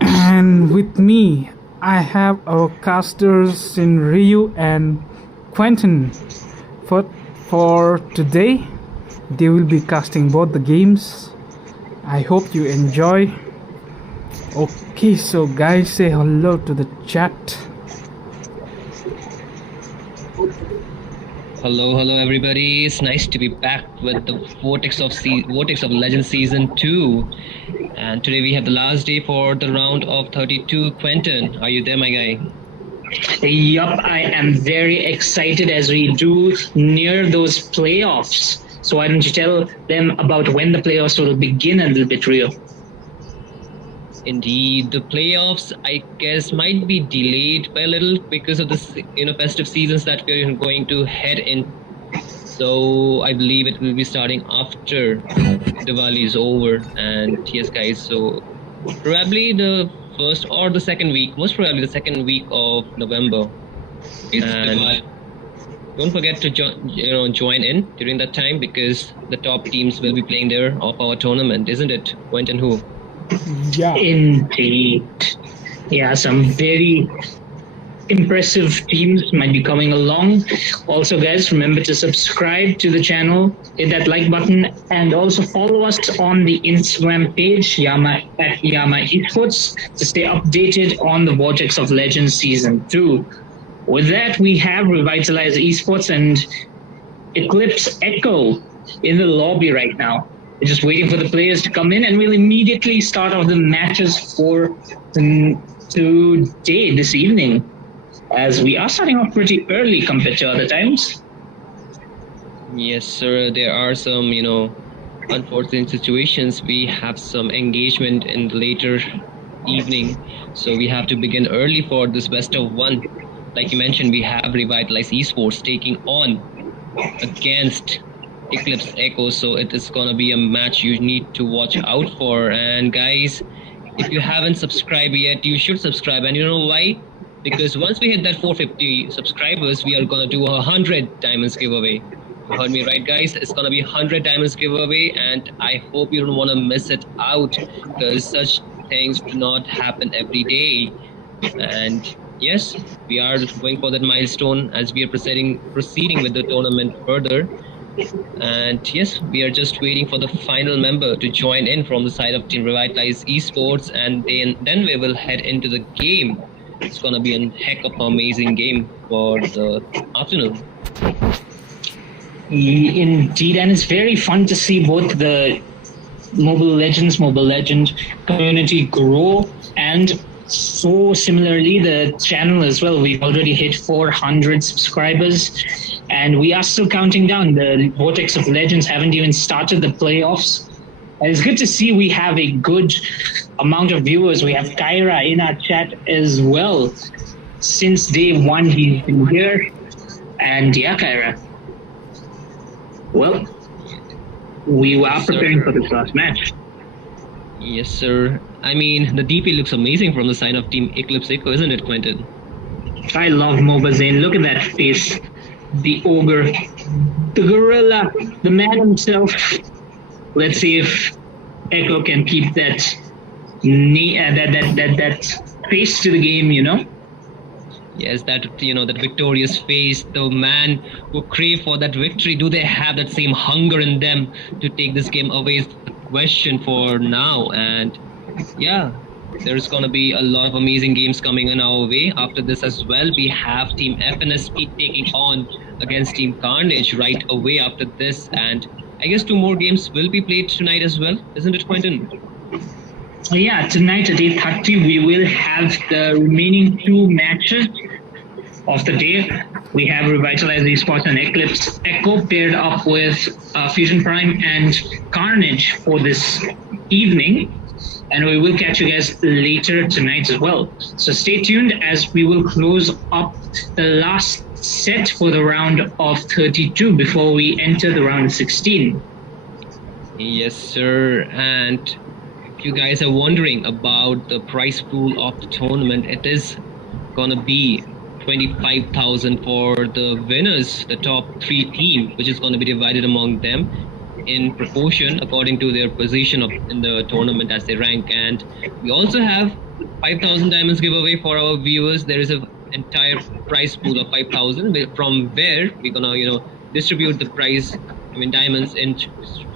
And with me, I have our casters in Ryu and Quentin. For, for today, they will be casting both the games. I hope you enjoy. Okay, so guys, say hello to the chat. Hello, everybody. It's nice to be back with the Vortex of Legends Season 2. And today we have the last day for the round of 32. Quentin, are you there, my guy? Yup, I am very excited as we do near those playoffs. So why don't you tell them about when the playoffs will begin a little bit, Rio? Indeed, the playoffs, I guess, might be delayed by a little because of this, festive seasons that we're going to head in. So I believe it will be starting after Diwali is over. And yes, guys, so probably the first or the second week, most probably the second week of November. And don't forget to join in during that time because the top teams will be playing there of our tournament, isn't it? Quentin, who? Yeah. Indeed. Yeah, some very impressive teams might be coming along. Also, guys, remember to subscribe to the channel, hit that like button, and also follow us on the Instagram page, Yama Esports, to stay updated on the Vortex of Legends Season 2. With that, we have Revitalized Esports and Eclipse Echo in the lobby right now. We're just waiting for the players to come in, and we'll immediately start off the matches for today, this evening, as we are starting off pretty early compared to other times. Yes, sir. There are some, unfortunate situations. We have some engagement in the later evening, so we have to begin early for this best of one. Like you mentioned, we have Revitalized Esports taking on against Eclipse Echo, so it is gonna be a match you need to watch out for. And guys, if you haven't subscribed yet, you should subscribe. And you know why? Because once we hit that 450 subscribers, we are gonna do 100 diamonds giveaway. You heard me right, guys? It's gonna be 100 diamonds giveaway, and I hope you don't wanna miss it out because such things do not happen every day. And yes, we are going for that milestone as we are proceeding with the tournament further. And yes, we are just waiting for the final member to join in from the side of Team Revitalized Esports, and then we will head into the game. It's gonna be a heck of an amazing game for the afternoon. Indeed, and it's very fun to see both the Mobile Legends community grow, and so similarly the channel as well. We've already hit 400 subscribers, and we are still counting down. The Vortex of Legends haven't even started the playoffs. And it's good to see we have a good amount of viewers. We have Kyra in our chat as well. Since day one, he's been here. And yeah, Kyra. Well, we are preparing for this last match. Yes, sir. I mean, the DP looks amazing from the side of Team Eclipse Echo, isn't it, Quentin? I love MOBA Zane. Look at that face. The ogre, the gorilla, the man himself. Let's see if Echo can keep that face to the game, Yes, that that victorious face, the man who crave for that victory. Do they have that same hunger in them to take this game away? Is the question for now. And yeah, there's gonna be a lot of amazing games coming in our way after this as well. We have Team FNSP taking on against Team Carnage right away after this, and I guess 2 more games will be played tonight as well, isn't it, Quentin? Yeah, tonight at 8:30 we will have the remaining 2 matches of the day. We have Revitalized Esports and Eclipse Echo paired up with Fusion Prime and Carnage for this evening. And we will catch you guys later tonight as well. So stay tuned as we will close up the last set for the round of 32 before we enter the round of 16. Yes, sir. And if you guys are wondering about the prize pool of the tournament, it is gonna be 25,000 for the winners, the top 3 team, which is going to be divided among them. in proportion according to their position in the tournament as they rank. And we also have 5,000 diamonds giveaway for our viewers. There is an entire prize pool of 5,000 from where we're gonna distribute the prize, diamonds in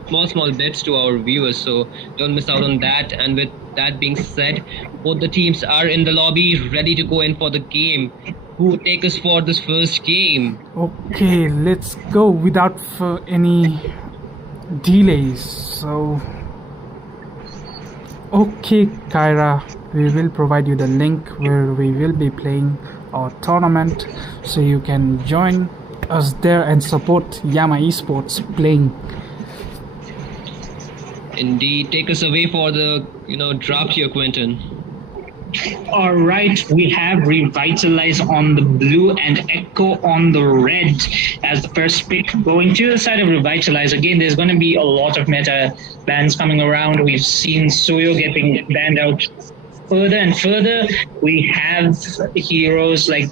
small bets to our viewers. So don't miss out on that. And with that being said, both the teams are in the lobby ready to go in for the game. Who take us for this first game? Okay, let's go without any delays. So okay, Kyra, we will provide you the link where we will be playing our tournament, so you can join us there and support Yama Esports playing. Indeed, take us away for the draft here, Quentin. All right, we have Revitalize on the blue and Echo on the red as the first pick. Going to the side of Revitalize, again, there's going to be a lot of meta bans coming around. We've seen Soyo getting banned out further and further. We have heroes like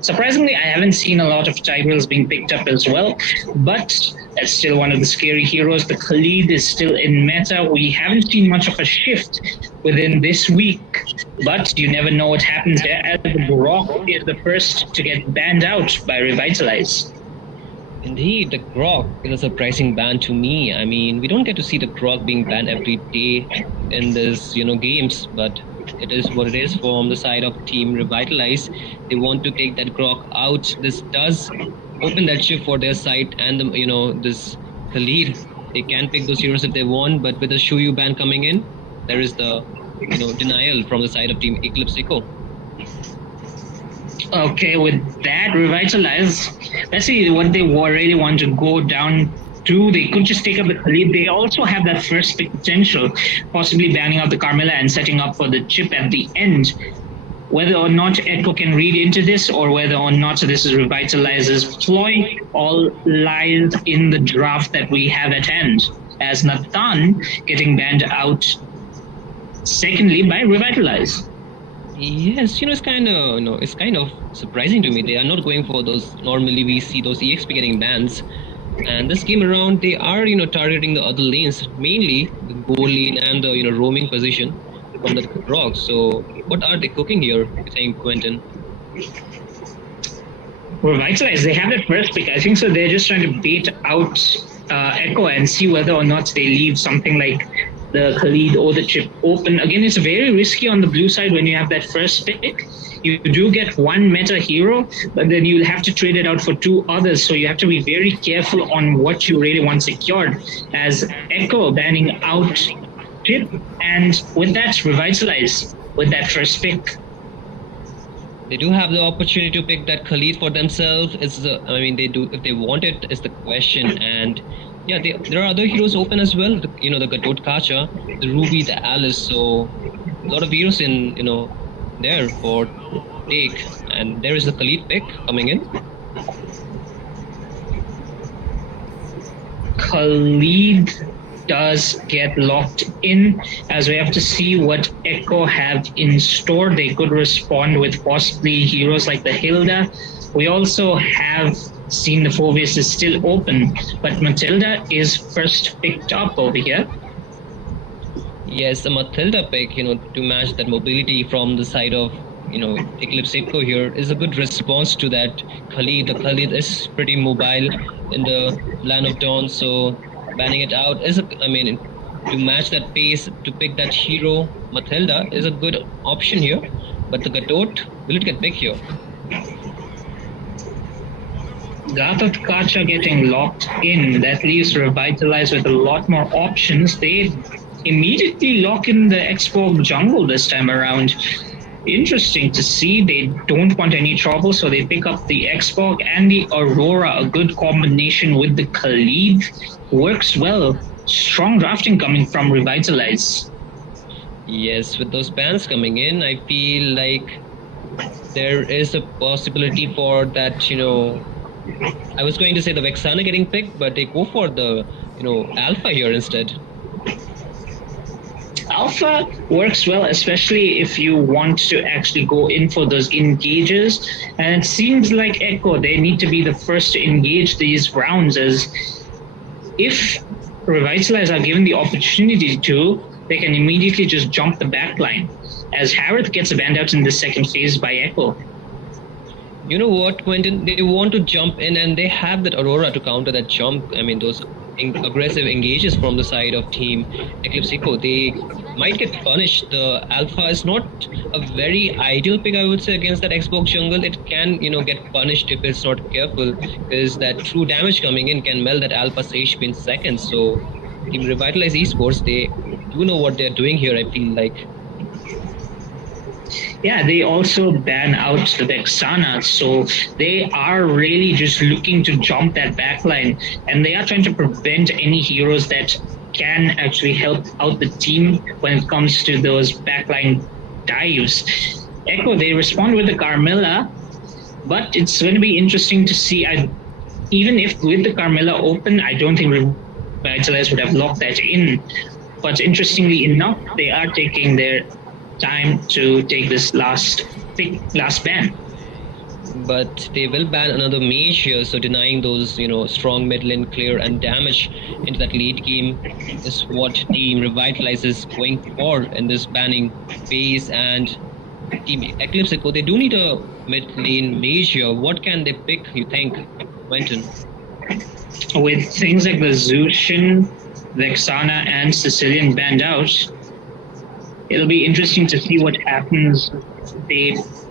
surprisingly, I haven't seen a lot of Tigreals being picked up as well, but that's still one of the scary heroes. The Khalid is still in meta. We haven't seen much of a shift within this week, but you never know what happens there, as the Grok is the first to get banned out by Revitalize. Indeed, the Grok is a surprising ban to me. I mean, we don't get to see the Grok being banned every day in this, games, but it is what it is from the side of Team Revitalize. They want to take that Grok out. This does open that shift for their side, and this Khalid. They can pick those heroes if they want, but with the Shuyu ban coming in, there is the denial from the side of Team Eclipse Echo. Okay, with that, Revitalize, let's see what they really want to go down to. They could just take up the Khalid. They also have that first pick potential, possibly banning out the Carmilla and setting up for the chip at the end. Whether or not Echo can read into this, or whether or not this is Revitalize's ploy, all lies in the draft that we have at hand, as Nathan getting banned out secondly by Revitalize. Yes, it's kind of surprising to me. They are not going for those. Normally, we see those EXP getting bans, and this game around, they are targeting the other lanes, mainly the goal lane and the roaming position from the Grok. So, what are they cooking here, you think, Quentin? Revitalize, they have that first pick. I think so. They're just trying to bait out Echo and see whether or not they leave something like the Khalid or the chip open. Again, it's very risky on the blue side when you have that first pick. You do get one meta hero, but then you'll have to trade it out for two others. So you have to be very careful on what you really want secured, as Echo banning out chip, and with that, Revitalize with that first pick. They do have the opportunity to pick that Khalid for themselves. They do if they want it is the question. And yeah, there are other heroes open as well. The Gadot Kacha, the Ruby, the Alice. So a lot of heroes in there for take. And there is the Khalid pick coming in. Khalid does get locked in, as we have to see what Echo have in store. They could respond with possibly heroes like the Hilda. We also have seen the 4vs is still open, but Matilda is first picked up over here. Yes, the Matilda pick, to match that mobility from the side of Eclipse Echo here is a good response to that Khalid. The Khalid is pretty mobile in the Land of Dawn, so banning it out is to match that pace, to pick that hero, Matilda is a good option here. But the Gadot, will it get picked here? Gadot Kacha getting locked in. That leaves Revitalize with a lot more options. They immediately lock in the Expo jungle this time around. Interesting to see. They don't want any trouble, so they pick up the Xbox and the Aurora. A good combination with the Khalid. Works well. Strong drafting coming from Revitalize. Yes, with those bans coming in, I feel like there is a possibility for that, I was going to say the Vexana getting picked, but they go for the, Alpha here instead. Alpha works well, especially if you want to actually go in for those engages. And it seems like Echo, they need to be the first to engage these rounds, as if Revitalize are given the opportunity to, they can immediately just jump the back line, as Harith gets banned out in the second phase by Echo. You know what, Quentin? They want to jump in and they have that Aurora to counter that jump. I mean, those aggressive engages from the side of Team Eclipse Echo. They might get punished. The Alpha is not a very ideal pick, I would say, against that Xbox jungle. It can, get punished if it's not careful, because that true damage coming in can melt that Alpha's HP in seconds. So, Team Revitalize Esports, they do know what they're doing here, I feel like. Yeah, they also ban out the Vexana, so they are really just looking to jump that backline, and they are trying to prevent any heroes that can actually help out the team when it comes to those backline dives. Echo, they respond with the Carmilla, but it's going to be interesting to see. Even if with the Carmilla open, I don't think Revitalize would have locked that in. But interestingly enough, they are taking their time to take this last ban. But they will ban another mage here, so denying those, strong mid lane clear and damage into that late game is what Team Revitalize is going for in this banning phase. And Team Eclipse Echo, they do need a mid lane mage here. What can they pick, you think, Quentin? With things like the Zushin, Vexana, and Sicilian banned out, it'll be interesting to see what happens.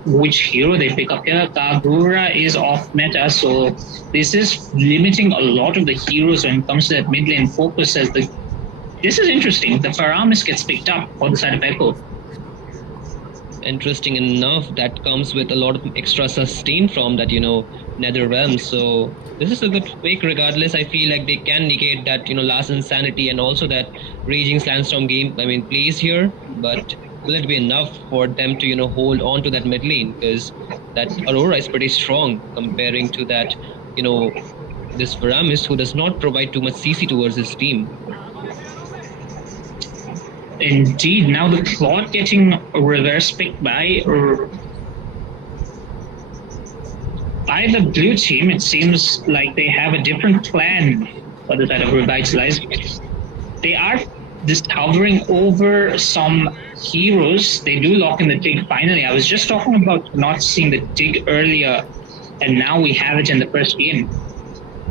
Which hero they pick up here. Kagura is off meta, so this is limiting a lot of the heroes when it comes to that mid lane focus. This is interesting. The Faramis gets picked up on the side of Echo. Interesting enough, that comes with a lot of extra sustain from that, Nether Realm. So this is a good pick regardless. I feel like they can negate that, last Insanity and also that Raging Sandstorm game, plays here. But will it be enough for them to, hold on to that mid lane? Because that Aurora is pretty strong comparing to that, this Varamis, who does not provide too much CC towards his team. Indeed. Now the Claude getting a reverse pick by the blue team. It seems like they have a different plan for the side of Revitalize. They are just hovering over some heroes. They do lock in the dig finally. I was just talking about not seeing the dig earlier, and now we have it in the first game.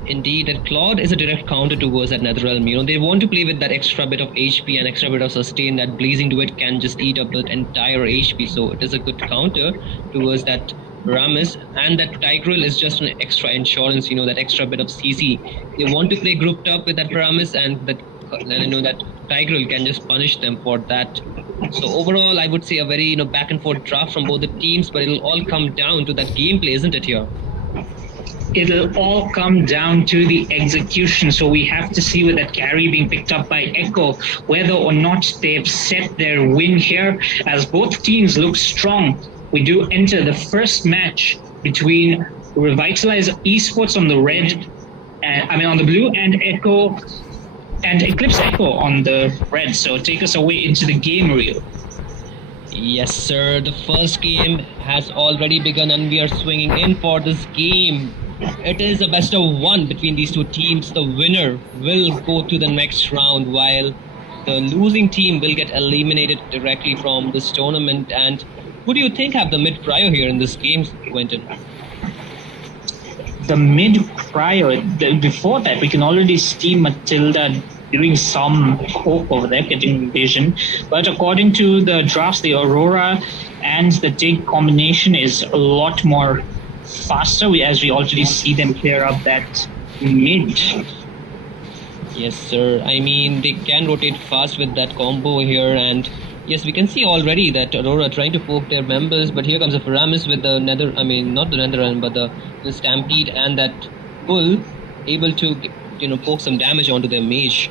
Indeed, that Claude is a direct counter towards that Netherrealm. They want to play with that extra bit of HP and extra bit of sustain. That Blazing Duet can just eat up that entire HP, so it is a good counter towards that Ramis. And that Tigreal is just an extra insurance, that extra bit of CC. They want to play grouped up with that Ramis, and that Tigreal can just punish them for that. So overall, I would say a very back and forth draft from both the teams, but it'll all come down to that gameplay, isn't it here? It'll all come down to the execution. So we have to see with that carry being picked up by Echo, whether or not they've set their win here, as both teams look strong. We do enter the first match between Revitalize Esports on the on the blue, and Echo and Eclipse Echo on the red. So take us away into the game reel. Yes, sir. The first game has already begun and we are swinging in for this game. It is a best of one between these two teams. The winner will go to the next round, while the losing team will get eliminated directly from this tournament. And who do you think have the mid prior here in this game, Quentin? The mid prior, before that, we can already see Matilda doing some hope over there, getting vision. But according to the drafts, the Aurora and the Dig combination is a lot more faster, as we already see them clear up that mid. Yes, sir. They can rotate fast with that combo here, and yes, we can see already that Aurora trying to poke their members, but here comes a Faramis with the not the Netherrealm, but the Stampede and that Bull, able to poke some damage onto their mage.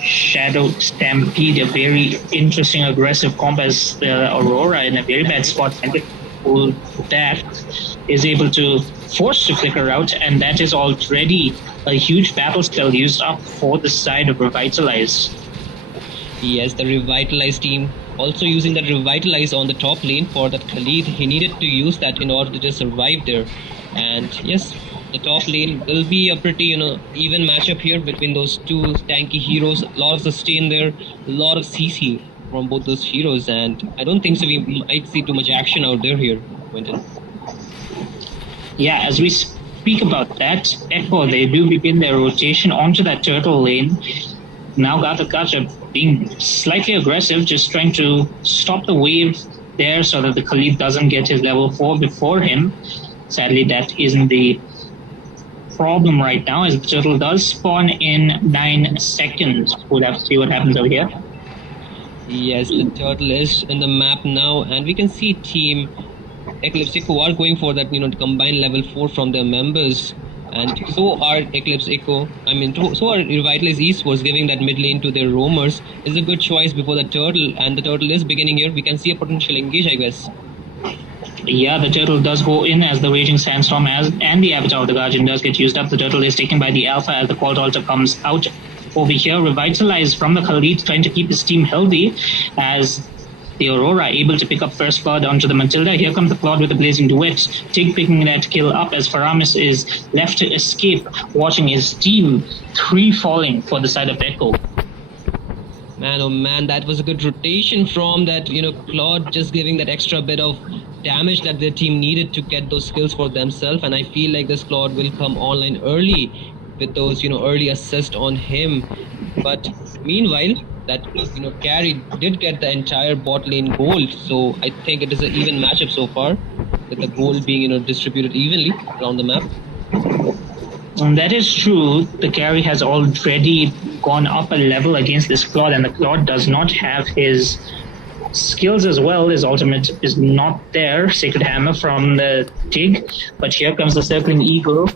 Shadow Stampede, a very interesting aggressive combo, as the Aurora in a very bad spot, and that is able to force the flicker out, and that is already a huge battle spell used up for the side of Revitalize. Yes, the Revitalize team also using that Revitalize on the top lane for that Khalid. He needed to use that in order to just survive there. And yes, the top lane will be a pretty, even matchup here between those two tanky heroes. A lot of sustain there, a lot of CC from both those heroes, and I don't think so. We might see too much action out there here, Quentin. Yeah, as we speak about that, Echo, they do begin their rotation onto that turtle lane. Now Gacha being slightly aggressive, just trying to stop the wave there so that the Khalid doesn't get his level 4 before him. Sadly, that isn't the problem right now, as the turtle does spawn in 9 seconds. We'll have to see what happens over here. Yes, the turtle is in the map now, and we can see Team Eclipse Echo are going for that, combined level 4 from their members. And so are Eclipse Echo. So are Revitalize Esports, giving that mid lane to their roamers. Is a good choice before the turtle, and the turtle is beginning here. We can see a potential engage, I guess. Yeah, the turtle does go in as the Raging Sandstorm and the Avatar of the Guardian does get used up. The turtle is taken by the Alpha as the Quad Altar comes out over here. Revitalize from the Khalid, trying to keep his team healthy as the Aurora able to pick up first blood onto the Matilda. Here comes the Claude with the Blazing Duet. Tig picking that kill up as Faramis is left to escape, watching his team 3 falling for the side of Echo. Man, oh man, that was a good rotation from that, Claude, just giving that extra bit of damage that their team needed to get those skills for themselves. And I feel like this Claude will come online early with those, early assist on him. But meanwhile, that, carry did get the entire bot lane gold. So I think it is an even matchup so far, with the gold being, distributed evenly around the map. And that is true. The carry has already gone up a level against this Claude, and the Claude does not have his skills as well. His ultimate is not there. Sacred Hammer from the Tig. But here comes the Circling Eagle.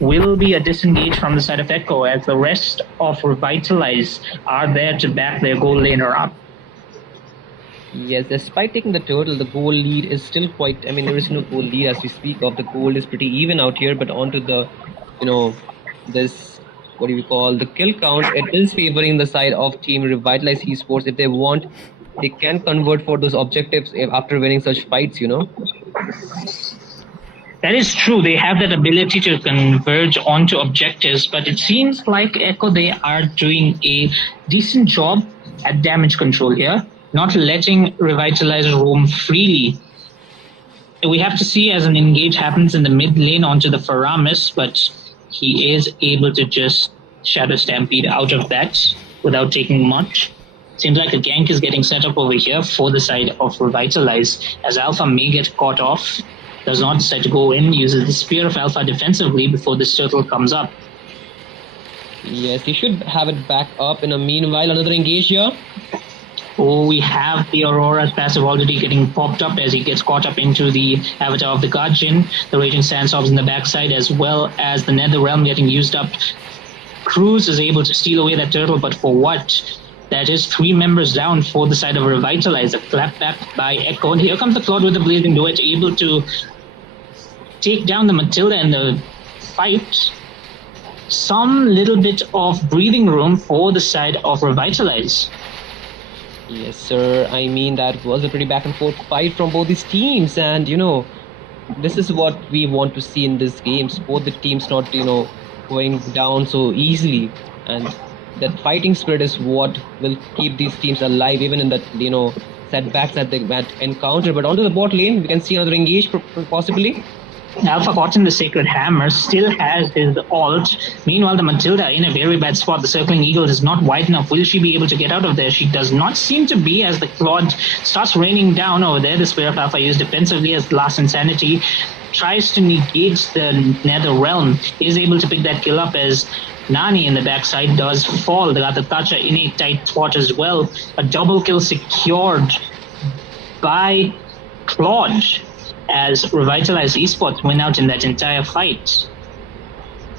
Will be a disengage from the side of Echo, as the rest of Revitalize are there to back their gold laner up. Yes, despite taking the turtle, the goal lead is still quite, there is no goal lead as we speak of. The goal is pretty even out here, but onto the, this, what do you call, the kill count, it is favoring the side of Team Revitalize Esports. If they want, they can convert for those objectives after winning such fights, That is true. They have that ability to converge onto objectives, but it seems like Echo, they are doing a decent job at damage control here, not letting Revitalize roam freely. We have to see as an engage happens in the mid lane onto the Faramis, but he is able to just Shadow Stampede out of that without taking much. Seems like a gank is getting set up over here for the side of Revitalize, as Alpha may get caught off. Does not decide to go in, uses the Spear of Alpha defensively before this turtle comes up. Yes, he should have it back up in a meanwhile. Another engage here. Oh, we have the Aurora's passive already getting popped up as he gets caught up into the Avatar of the Guardian. The Raging Sandstorms in the backside, as well as the Nether Realm getting used up. Cruz is able to steal away that turtle, but for what? That is 3 members down for the side of Revitalize. A clap back by Echo. And here comes the Claude with the Blazing Duet, able to take down the Matilda in the fight. Some little bit of breathing room for the side of Revitalize. Yes, sir. That was a pretty back and forth fight from both these teams. And, this is what we want to see in these games. Both the teams not, going down so easily. And that fighting spirit is what will keep these teams alive, even in that, setbacks that they might encounter. But onto the bot lane, we can see another engage possibly. Alpha caught in the Sacred Hammer, still has his ult. Meanwhile, the Matilda in a very bad spot. The Circling Eagle is not wide enough. Will she be able to get out of there? She does not seem to be, as the Claude starts raining down over there. The Spear of Alpha used defensively as Last Insanity tries to negate the Nether Realm. Is able to pick that kill up as Nani in the backside does fall. They got the Thatcher in a tight spot as well. A double kill secured by Claude, as Revitalize Esports win out in that entire fight.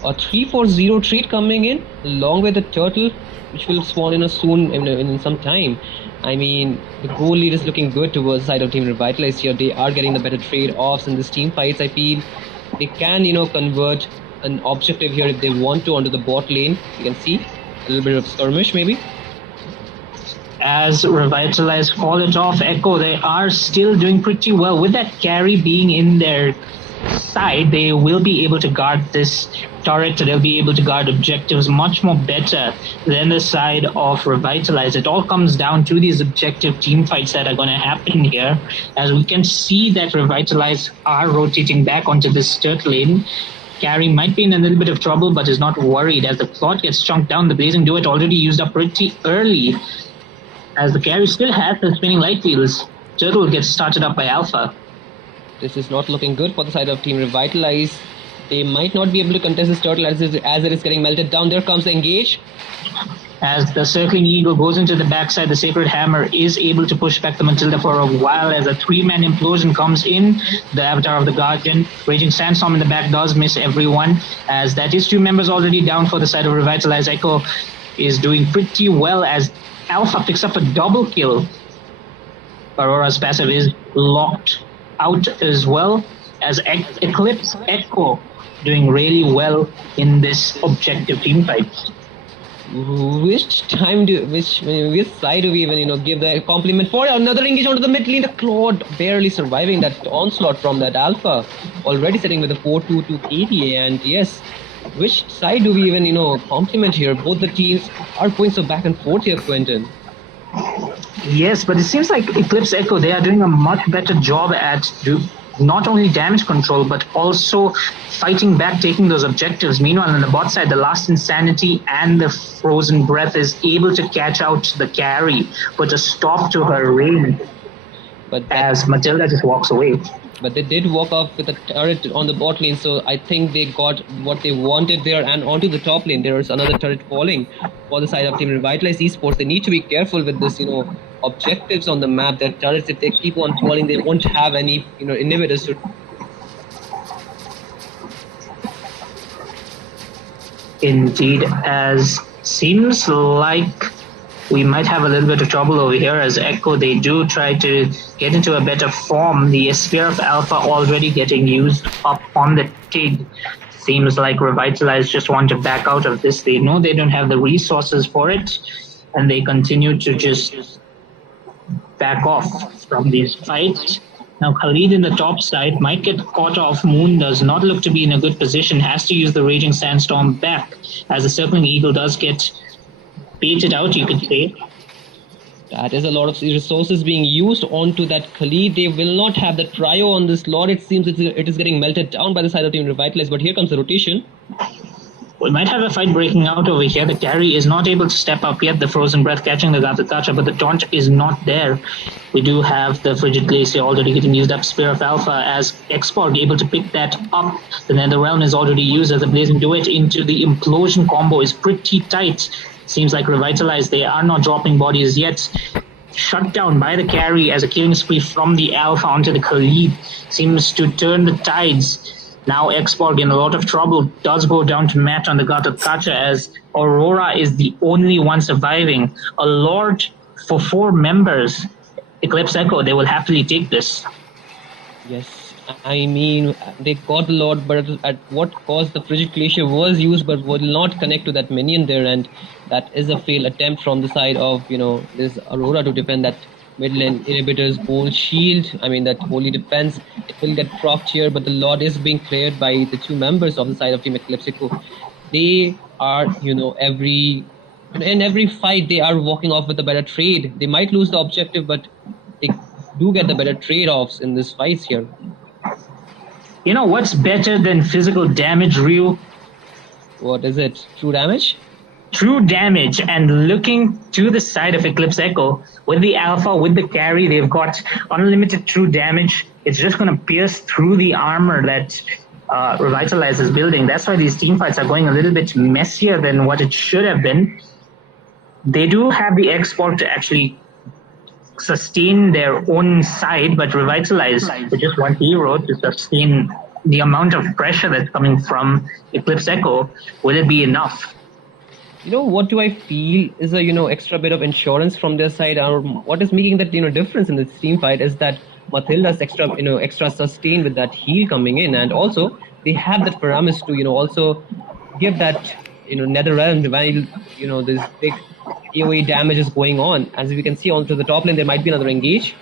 A 3-4-0 trade coming in, along with the turtle, which will spawn in soon, in some time. The goal lead is looking good towards the side of Team Revitalize here. They are getting the better trade-offs in these team fights. I feel they can, convert an objective here if they want to onto the bot lane. You can see a little bit of skirmish maybe. As Revitalize call it off, Echo, they are still doing pretty well with that carry being in their side, they will be able to guard this turret. They'll be able to guard objectives much more better than the side of Revitalize. It all comes down to these objective team fights that are going to happen here. As we can see that Revitalize are rotating back onto this turret lane. Carry might be in a little bit of trouble, but is not worried. As the plot gets chunked down, the Blazing Duet already used up pretty early. As the carry still has the spinning light fields, Turtle gets started up by Alpha. This is not looking good for the side of Team Revitalize. They might not be able to contest this turtle as it is getting melted down. There comes the engage. As the Circling Eagle goes into the backside, the Sacred Hammer is able to push back the Matilda for a while as a 3-man implosion comes in. The Avatar of the Guardian, Raging Sandstorm in the back does miss everyone, as that is 2 members already down for the side of Revitalize. Echo is doing pretty well as Alpha picks up a double kill. Aurora's passive is locked out as well, as Eclipse Echo doing really well in this objective team fight. Which side do we even give the compliment for? Another engage onto the mid lane. The Claude barely surviving that onslaught from that Alpha, already sitting with a 4-2 to KDA. And yes, which side do we even compliment here? Both the teams are going so back and forth here, Quentin. Yes, but it seems like Eclipse Echo, they are doing a much better job at not only damage control, but also fighting back, taking those objectives. Meanwhile, on the bot side, the Last Insanity and the Frozen Breath is able to catch out the carry, put a stop to her reign, as Matilda just walks away. But they did walk off with a turret on the bot lane, so I think they got what they wanted there. And onto the top lane, there is another turret falling for the side of Team Revitalize Esports. They need to be careful with this, objectives on the map. Their turrets, if they keep on falling, they won't have any, inhibitors to. Indeed, as seems like we might have a little bit of trouble over here as Echo, they do try to get into a better form. The Spear of Alpha already getting used up on the TIG. Seems like Revitalize just want to back out of this. They know they don't have the resources for it, and they continue to just back off from these fights. Now Khalid in the top side might get caught off. Moon does not look to be in a good position, has to use the Raging Sandstorm back, as the Circling Eagle does get baited out, you could say. That is a lot of resources being used onto that Khalid. They will not have the trio on this Lord. It seems it is getting melted down by the side of Team Revitalize, but here comes the rotation. We might have a fight breaking out over here. The carry is not able to step up yet. The Frozen Breath catching the Gatatacha, but the taunt is not there. We do have the Frigid Glacier already getting used up. Spear of Alpha as Xporg able to pick that up. The Netherrealm is already used as a Blazing Duet into the Implosion combo is pretty tight. Seems like Revitalize, they are not dropping bodies yet. Shut down by the carry as a killing spree from the Alpha onto the Khalid seems to turn the tides. Now Xborg in a lot of trouble, does go down to Matt on the Gatatacha as Aurora is the only one surviving. A Lord for 4 members. Eclipse Echo, they will happily take this. Yes, I mean, they got the Lord, but at what cost? The Frigid Glacier was used, but will not connect to that minion there, and that is a failed attempt from the side of, this Aurora to defend that mid lane inhibitor's Gold Shield. I mean, that holy defense, it will get procced here, but the Lord is being cleared by the 2 members of the side of Team Eclipse Echo. They are, in every fight, they are walking off with a better trade. They might lose the objective, but they do get the better trade-offs in this fights here. You know what's better than physical damage, Ryu? What is it? True damage? True damage. And looking to the side of Eclipse Echo, with the Alpha, with the carry, they've got unlimited true damage. It's just going to pierce through the armor that Revitalize is building. That's why these team fights are going a little bit messier than what it should have been. They do have the export to actually sustain their own side, but Revitalize with just 1 hero to sustain the amount of pressure that's coming from Eclipse Echo. Will it be enough? What do I feel is a extra bit of insurance from their side, or what is making that difference in this team fight is that Matilda's extra sustain with that heal coming in, and also they have that Paramis to also give that Netherrealm while this big AoE damage is going on. As we can see onto the top lane, there might be another engage.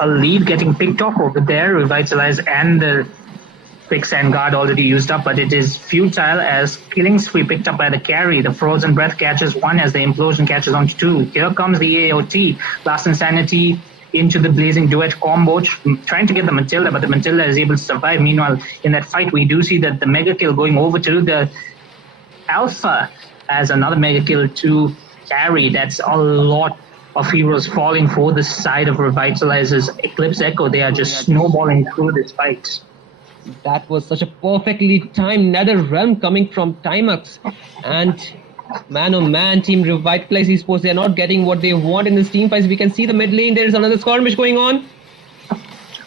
A lead getting picked off over there, Revitalize and the Quicksand Guard already used up, but it is futile as Killing Spree picked up by the carry. The Frozen Breath catches one as the Implosion catches on to two. Here comes the AOT. Last Insanity into the Blazing Duet combo, trying to get the Matilda, but the Matilda is able to survive. Meanwhile, in that fight, we do see that the Mega Kill going over to the Alpha as another Mega Kill to carry. That's a lot of heroes falling for the side of Revitalizer's Eclipse Echo. They are just snowballing through this fight. That was such a perfectly timed Nether Realm coming from Timex. And man oh man, Team Revitalize Esports, they are not getting what they want in this team fights. We can see the mid lane, there is another skirmish going on.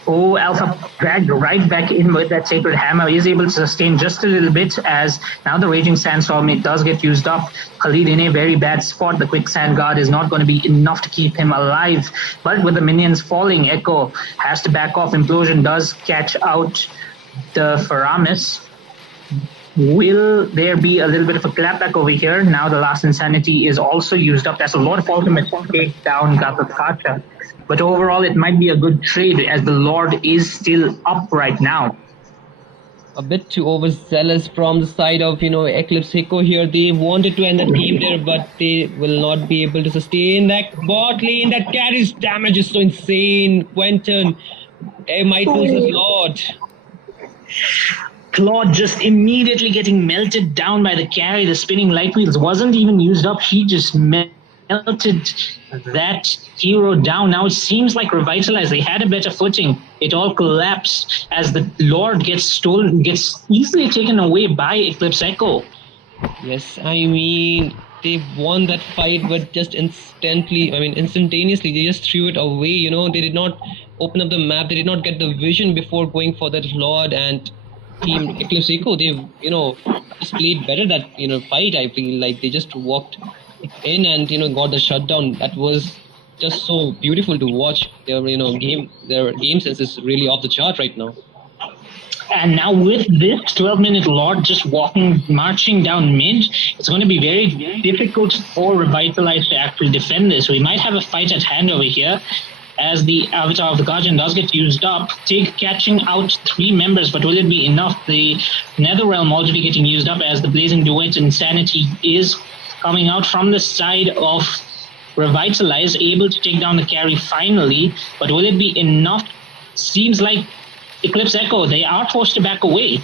Oh, Alpha dragged right back in with that Sacred Hammer. He is able to sustain just a little bit as now the Raging Sandstorm, it does get used up. Khalid in a very bad spot. The Quicksand Guard is not going to be enough to keep him alive. But with the minions falling, Echo has to back off. Implosion does catch out the Faramis. Will there be a little bit of a clapback over here? Now the Last Insanity is also used up. That's a lot of ultimate take down Gatotkacha. But overall, it might be a good trade as the Lord is still up right now. A bit too overzealous from the side of, Eclipse Echo here. They wanted to end the game there, but they will not be able to sustain that bot lane. That carries damage is so insane. Quentin, they might lose his Lord. Claude just immediately getting melted down by the carry. The spinning light wheels wasn't even used up. He just melted that hero down. Now it seems like Revitalize, they had a better footing. It all collapsed as the Lord gets stolen, gets easily taken away by Eclipse Echo. Yes, I mean, they won that fight, but just instantaneously, they just threw it away. They did not open up the map. They did not get the vision before going for that Lord. And Team Eclipse Echo, they, just played better that, fight. I feel like they just walked in and, got the shutdown. That was just so beautiful to watch. Their, their game sense is really off the chart right now. And now with this 12-minute Lord just marching down mid, it's going to be very, very difficult for Revitalize to actually defend this. We might have a fight at hand over here as the Avatar of the Guardian does get used up, catching out 3 members, but will it be enough? The Netherrealm already getting used up as the Blazing Duet Insanity is coming out from the side of Revitalize, able to take down the carry finally, but will it be enough? Seems like Eclipse Echo, they are forced to back away.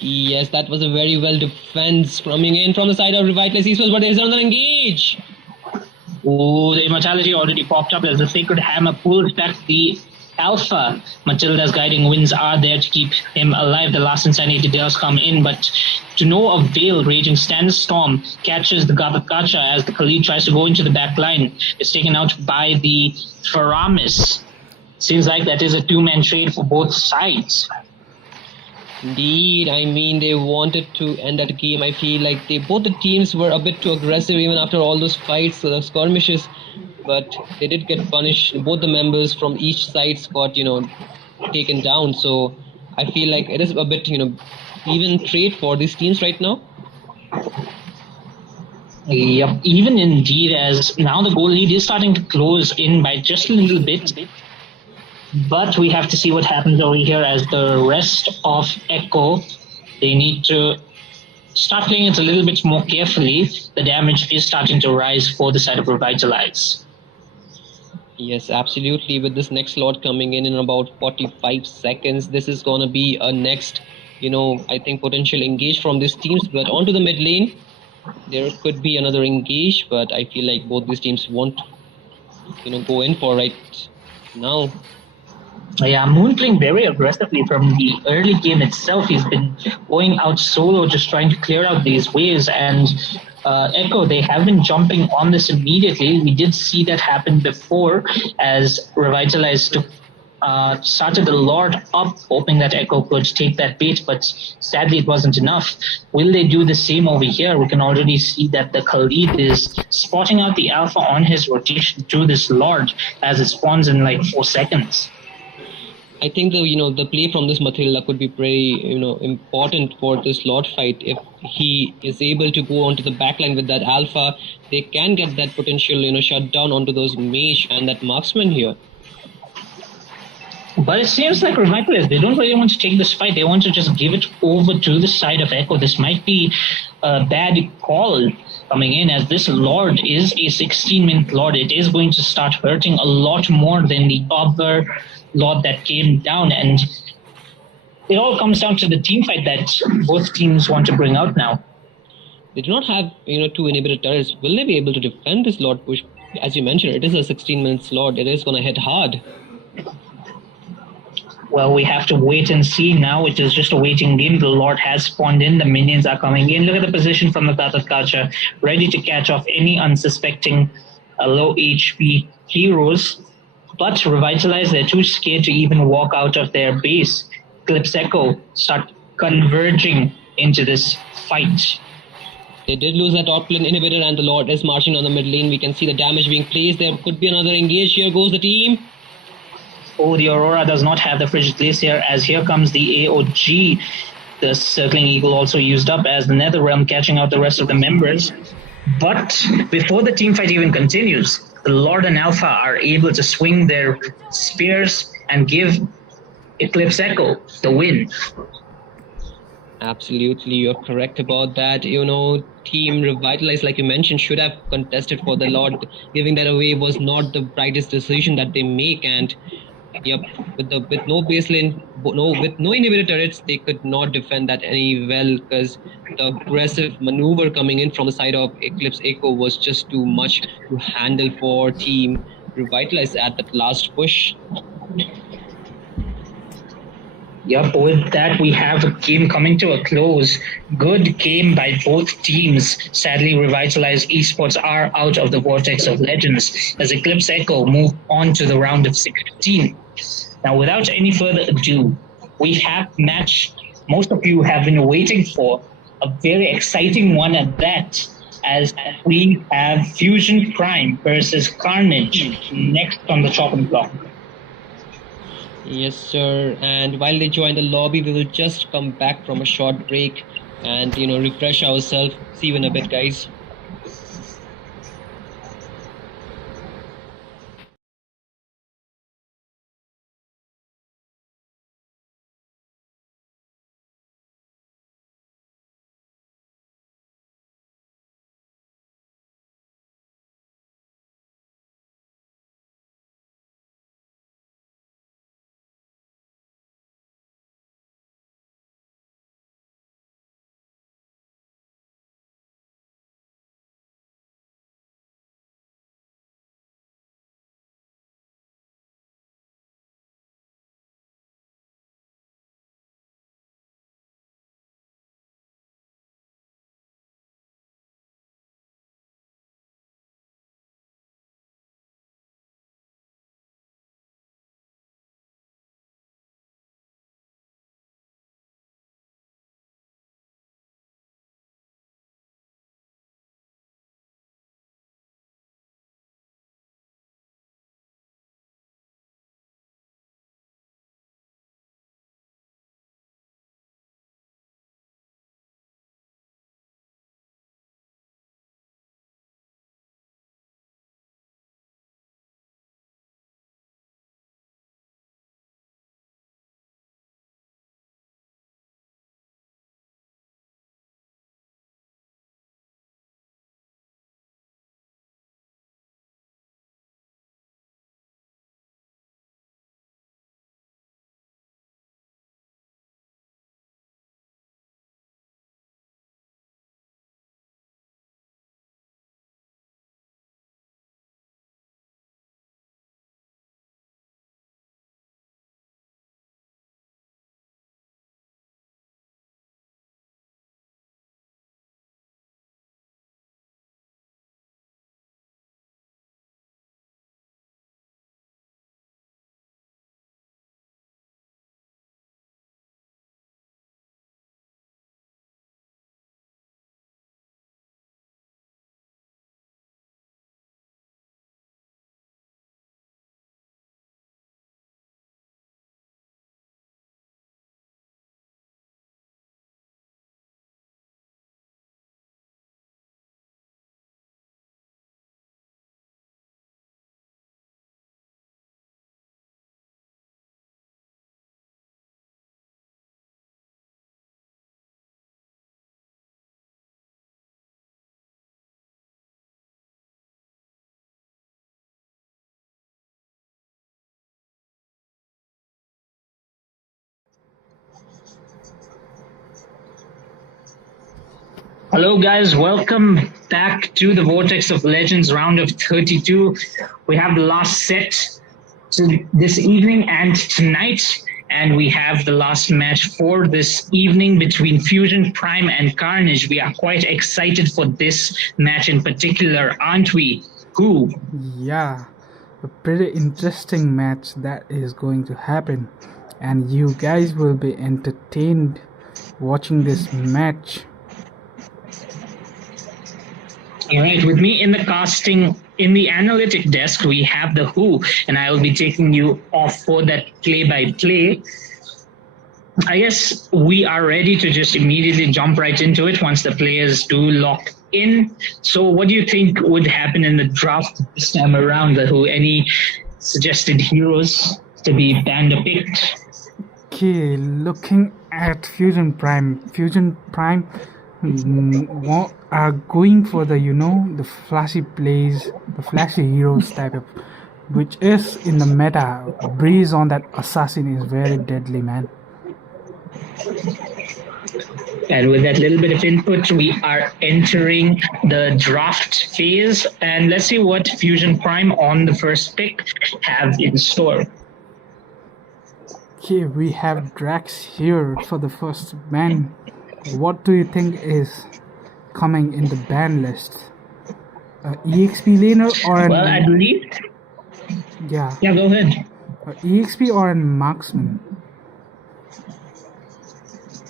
Yes, that was a very well defense coming in from the side of Revitalize Esports, but there's another engage. Oh, the Immortality already popped up as the Sacred Hammer pulls back the Alpha. Matilda's guiding winds are there to keep him alive. The Last Insanity does come in, but to no avail. Raging Sandstorm catches the Gatotkacha as the Khalid tries to go into the back line. It's taken out by the Faramis. Seems like that is a 2-man trade for both sides. Indeed, I mean, they wanted to end that game. I feel like both the teams were a bit too aggressive even after all those fights, skirmishes, but they did get punished. Both the members from each side got, taken down. So I feel like it is a bit, even trade for these teams right now. Yep, even indeed, as now the goal lead is starting to close in by just a little bit. But we have to see what happens over here as the rest of Echo, they need to start playing it a little bit more carefully. The damage is starting to rise for the side of Revitalize. Yes, absolutely. With this next lot coming in about 45 seconds, this is going to be a next, I think potential engage from these teams. But onto the mid lane, there could be another engage, but I feel like both these teams won't, go in for right now. Yeah, Moon playing very aggressively from the early game itself. He's been going out solo, just trying to clear out these waves. And Echo, they have been jumping on this immediately. We did see that happen before as Revitalize started the Lord up, hoping that Echo could take that bait, but sadly it wasn't enough. Will they do the same over here? We can already see that the Khalid is spotting out the Alpha on his rotation to this Lord as it spawns in like 4 seconds. I think the play from this Matilda could be very important for this Lord fight. If he is able to go onto the backline with that Alpha, they can get that potential shut down onto those mage and that marksman here. But it seems like Revitalize, they don't really want to take this fight. They want to just give it over to the side of Echo. This might be a bad call coming in, as this Lord is a 16-minute Lord. It is going to start hurting a lot more than the other Lord that came down. And it all comes down to the team fight that both teams want to bring out now. They do not have, two inhibitor turrets. Will they be able to defend this Lord push? As you mentioned, it is a 16-minute Lord. It is going to hit hard. Well, we have to wait and see now. It is just a waiting game. The Lord has spawned in. The minions are coming in. Look at the position from the Tatakacha, ready to catch off any unsuspecting low HP heroes. But Revitalize, they're too scared to even walk out of their base. Eclipse Echo start converging into this fight. They did lose that top lane inhibitor, and the Lord is marching on the mid lane. We can see the damage being placed. There could be another engage. Here goes the team. Oh, the Aurora does not have the Frigid Glacier, as here comes the AOG. The Circling Eagle also used up as the Netherrealm catching out the rest of the members. But before the team fight even continues, the Lord and Alpha are able to swing their spears and give Eclipse Echo the win. Absolutely, you're correct about that. Team Revitalize, like you mentioned, should have contested for the Lord. Giving that away was not the brightest decision that they make. And yep, with no baseline, with no inhibitor turrets, they could not defend that any well, because the aggressive maneuver coming in from the side of Eclipse Echo was just too much to handle for Team Revitalize at that last push. Yep, with that, we have a game coming to a close. Good game by both teams. Sadly, Revitalized Esports are out of the Vortex of Legends as Eclipse Echo move on to the round of 16. Now, without any further ado, we have match most of you have been waiting for, a very exciting one at that, as we have Fusion Prime versus Carnage next on the chopping block. Yes, sir. And while they join the lobby, we will just come back from a short break and, refresh ourselves. See you in a bit, guys. Hello, guys. Welcome back to the Vortex of Legends round of 32. We have the last set to this evening and tonight, and we have the last match for this evening between Fusion Prime and Carnage. We are quite excited for this match in particular, aren't we? Who? Yeah, a pretty interesting match that is going to happen, and you guys will be entertained watching this match. All right, with me in the casting, in the analytic desk, we have the Who, and I will be taking you off for that play by play. I guess we are ready to just immediately jump right into it once the players do lock in. So, what do you think would happen in the draft this time around, the Who? Any suggested heroes to be banned or picked? Okay, looking at Fusion Prime, are going for the flashy plays, the flashy heroes type of, which is in the meta. Breeze on that assassin is very deadly, man. And with that little bit of input, we are entering the draft phase. And let's see what Fusion Prime on the first pick have in store. Okay, we have Drax here for the first ban. What do you think is coming in the ban list? EXP laner or an... Well, I believe... Yeah, Yeah, go ahead. EXP or a marksman?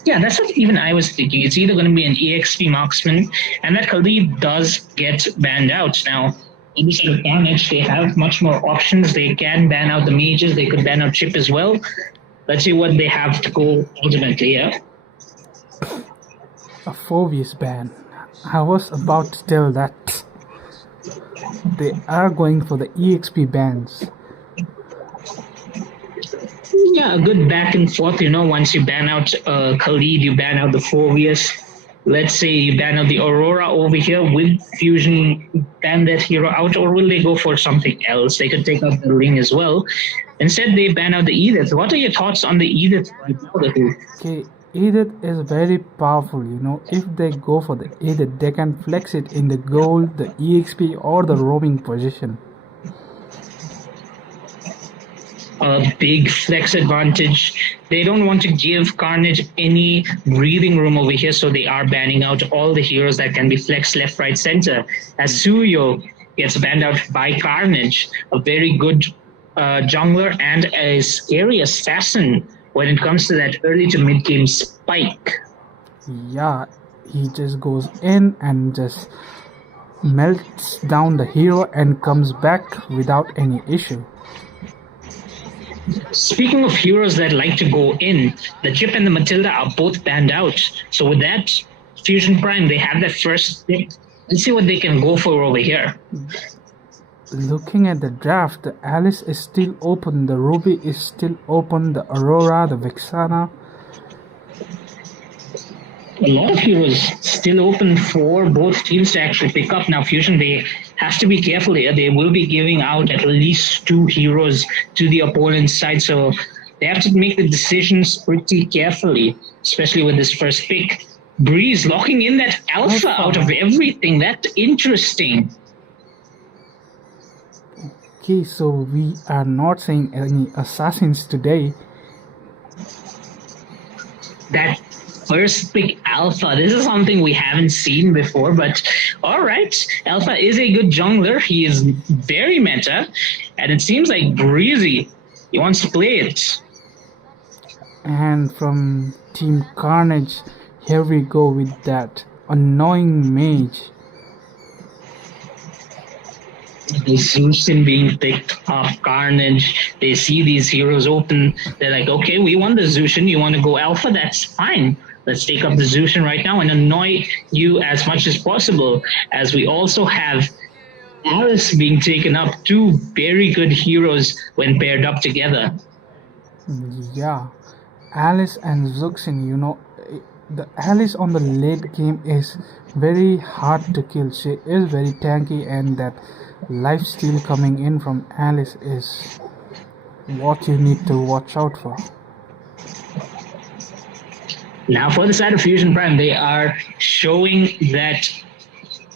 Yeah, that's what even I was thinking. It's either going to be an EXP marksman, and that Khalid does get banned out. Now, instead of Carnage, they have much more options. They can ban out the mages. They could ban out Chip as well. Let's see what they have to go ultimately, yeah? A Phobius ban. I was about to tell that they are going for the EXP bans. Yeah, a good back and forth, once you ban out Khalid, you ban out the Phobius. Let's say you ban out the Aurora over here with Fusion, ban that hero out, or will they go for something else? They could take out the Ring as well. Instead, they ban out the Edith. What are your thoughts on the Edith right now? Okay, Edith is very powerful, If they go for the Edith, they can flex it in the gold, the EXP, or the roaming position. A big flex advantage. They don't want to give Carnage any breathing room over here, so they are banning out all the heroes that can be flexed left, right, center. As Suyo gets banned out by Carnage, a very good jungler and a scary assassin when it comes to that early to mid game spike. Yeah, he just goes in and just melts down the hero and comes back without any issue. Speaking of heroes that like to go in, the Chip and the Matilda are both banned out. So with that, Fusion Prime, they have that first pick. Let's see what they can go for over here. Looking at the draft, the Alice is still open, the Ruby is still open, the Aurora, the Vexana. A lot of heroes still open for both teams to actually pick up. Now, Fusion, they have to be careful here. They will be giving out at least 2 heroes to the opponent's side, so they have to make the decisions pretty carefully, especially with this first pick. Breeze locking in that alpha out of everything. That's interesting. Okay, so we are not saying any assassins today. That first pick Alpha. This is something we haven't seen before, but all right. Alpha is a good jungler. He is very meta, and it seems like Breezy, he wants to play it. And from Team Carnage, here we go with that annoying mage. They see him being picked off Carnage. They see these heroes open. They're like, okay, we want the Zushin. You want to go Alpha? That's fine. Let's take up the Zushin right now and annoy you as much as possible. As we also have Alice being taken up. 2 very good heroes when paired up together. Yeah, Alice and Zuxin, the Alice on the late game is very hard to kill. She is very tanky, and that lifesteal coming in from Alice is what you need to watch out for. Now, for the side of Fusion Prime, they are showing that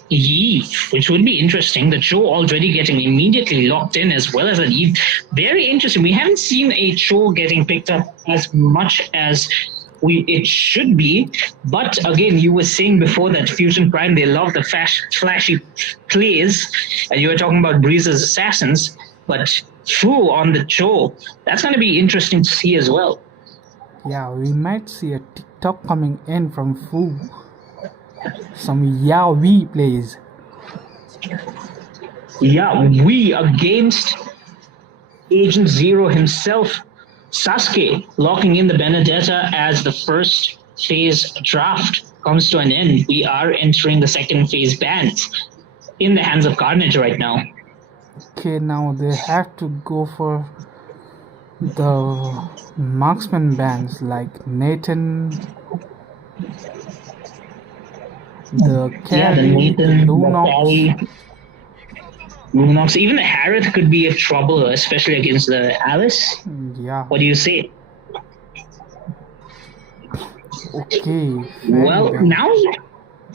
Eve, which would be interesting. The Cho already getting immediately locked in as well as an Eve. Very interesting. We haven't seen a Cho getting picked up as much as it should be. But again, you were saying before that Fusion Prime, they love the flashy plays. And you were talking about Breeze's Assassins. But Fu on the Cho, that's going to be interesting to see as well. Yeah, we might see a TikTok coming in from Fu. Some Yao Wei plays. Yeah, we against Agent Zero himself, Sasuke, locking in the Benedetta as the first phase draft comes to an end. We are entering the second phase bans in the hands of Carnage right now. Okay, now they have to go for the marksman bands like Nathan, the Carry, the Lunox. Lunox, even the Harith could be a trouble, especially against the Alice. Yeah. What do you say? Okay. Well, now,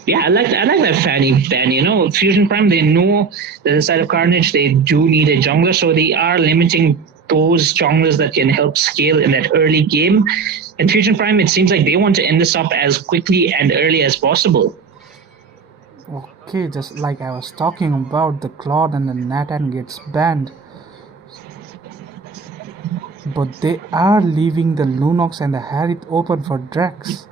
yeah, I like that Fanny ban. You know, Fusion Prime, they know that the side of Carnage, they do need a jungler, so they are limiting those junglers that can help scale in that early game. And Fusion Prime, it seems like they want to end this up as quickly and early as possible. Okay, just like I was talking about, the Claude and the Nathan gets banned. But they are leaving the Lunox and the Harith open for Drax.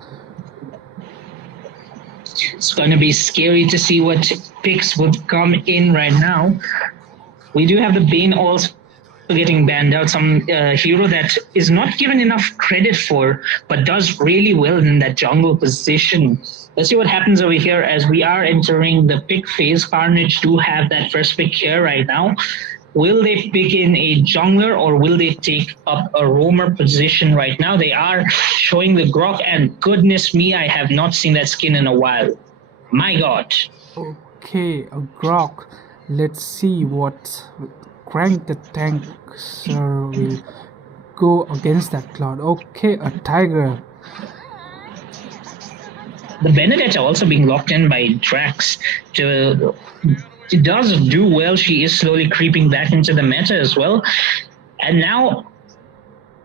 It's going to be scary to see what picks would come in right now. We do have the Bane also getting banned out, some hero that is not given enough credit for, but does really well in that jungle position. Let's see what happens over here as we are entering the pick phase. Carnage do have that first pick here right now. Will they pick in a jungler or will they take up a roamer position right now? They are showing the Grok, and goodness me, I have not seen that skin in a while. My God. Okay, a Grok. Let's see what Crank the Tank sir will go against that Cloud. Okay, a Tiger. The Benedetta also being locked in by Drax. She does do well. She is slowly creeping back into the meta as well. And now,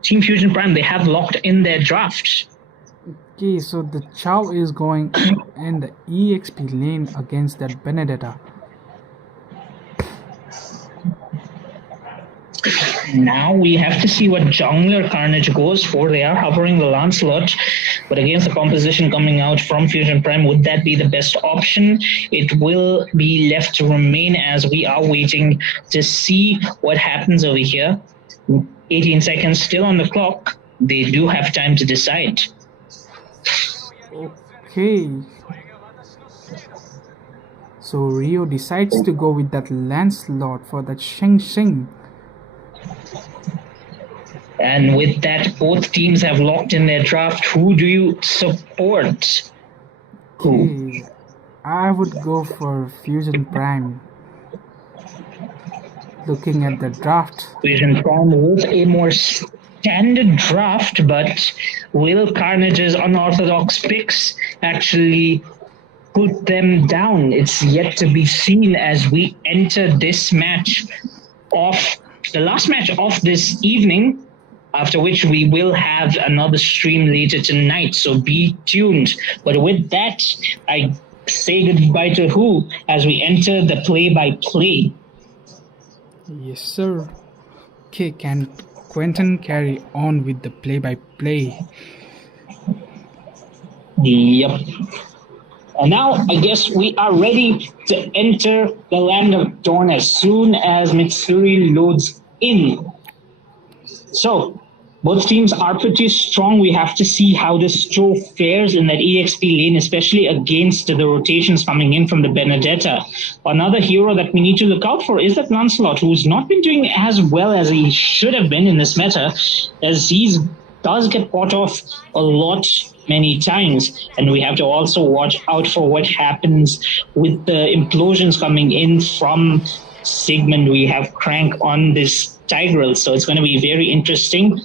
Team Fusion Prime, they have locked in their draft. Okay, so the Chow is going in the EXP lane against that Benedetta. Now we have to see what jungler Carnage goes for. They are hovering the Lancelot, but against the composition coming out from Fusion Prime, would that be the best option? It will be left to remain as we are waiting to see what happens over here. 18 seconds still on the clock. They do have time to decide. Okay. So Rio decides to go with that Lancelot for that Sheng Sheng. And with that, both teams have locked in their draft. Who do you support? Okay, I would go for Fusion Prime. Looking at the draft. Fusion Prime with a more standard draft, but will Carnage's unorthodox picks actually put them down? It's yet to be seen as we enter this match of the last match of this evening, after which we will have another stream later tonight, so be tuned. But with that, I say goodbye to Who as we enter the play-by-play. Yes, sir. Okay, can Quentin carry on with the play-by-play? Yep. And now, I guess we are ready to enter the land of dawn as soon as Mitsuri loads in. So, both teams are pretty strong. We have to see how this Joe fares in that EXP lane, especially against the rotations coming in from the Benedetta. Another hero that we need to look out for is that Lancelot, who's not been doing as well as he should have been in this meta, as he does get caught off a lot many times. And we have to also watch out for what happens with the implosions coming in from Sigmund. We have Crank on this Tigreal, so it's going to be very interesting.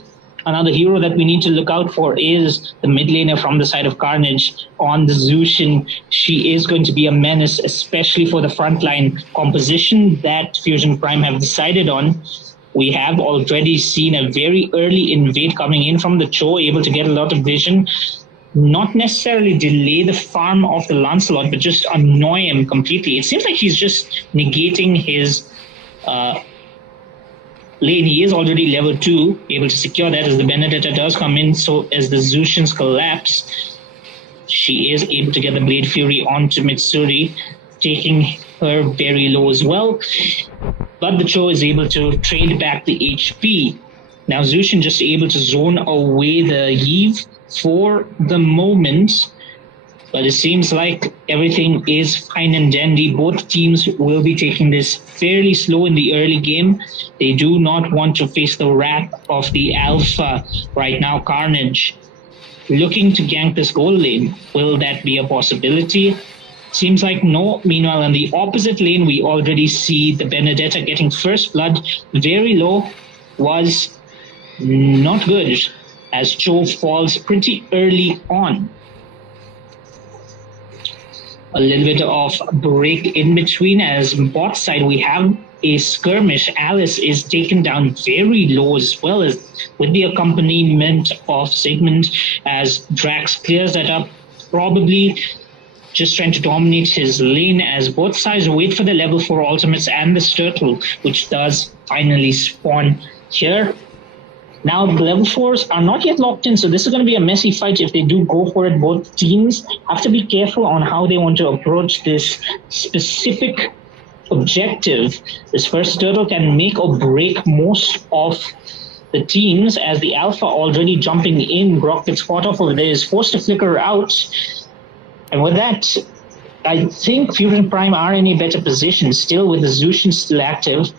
Another hero that we need to look out for is the mid laner from the side of Carnage on the Zushin. She is going to be a menace, especially for the frontline composition that Fusion Prime have decided on. We have already seen a very early invade coming in from the Cho, able to get a lot of vision. Not necessarily delay the farm of the Lancelot, but just annoy him completely. It seems like he's just negating his lane. He is already level 2, able to secure that as the Benedetta does come in. So as the Zushins collapse, she is able to get the Blade Fury onto Mitsuri, taking her very low as well. But the Cho is able to trade back the HP. Now Zushin just able to zone away the Eve for the moment, but it seems like everything is fine and dandy. Both teams will be taking this fairly slow in the early game. They do not want to face the wrath of the Alpha right now. Carnage looking to gank this gold lane. Will that be a possibility? Seems like no. Meanwhile, on the opposite lane, we already see the Benedetta getting first blood. Very low, was not good, as Cho falls pretty early on. A little bit of break in between, as bot side we have a skirmish. Alice is taken down very low, as well as with the accompaniment of Sigmund, as Drax clears that up, probably just trying to dominate his lane, as both sides wait for the level 4 ultimates and this turtle, which does finally spawn here. Now, the level 4s are not yet locked in, so this is going to be a messy fight if they do go for it. Both teams have to be careful on how they want to approach this specific objective. This first turtle can make or break most of the teams, as the Alpha already jumping in. Brock gets caught off over there, is forced to flicker out. And with that, I think Fusion Prime are in a better position. Still, with the Zushin still active,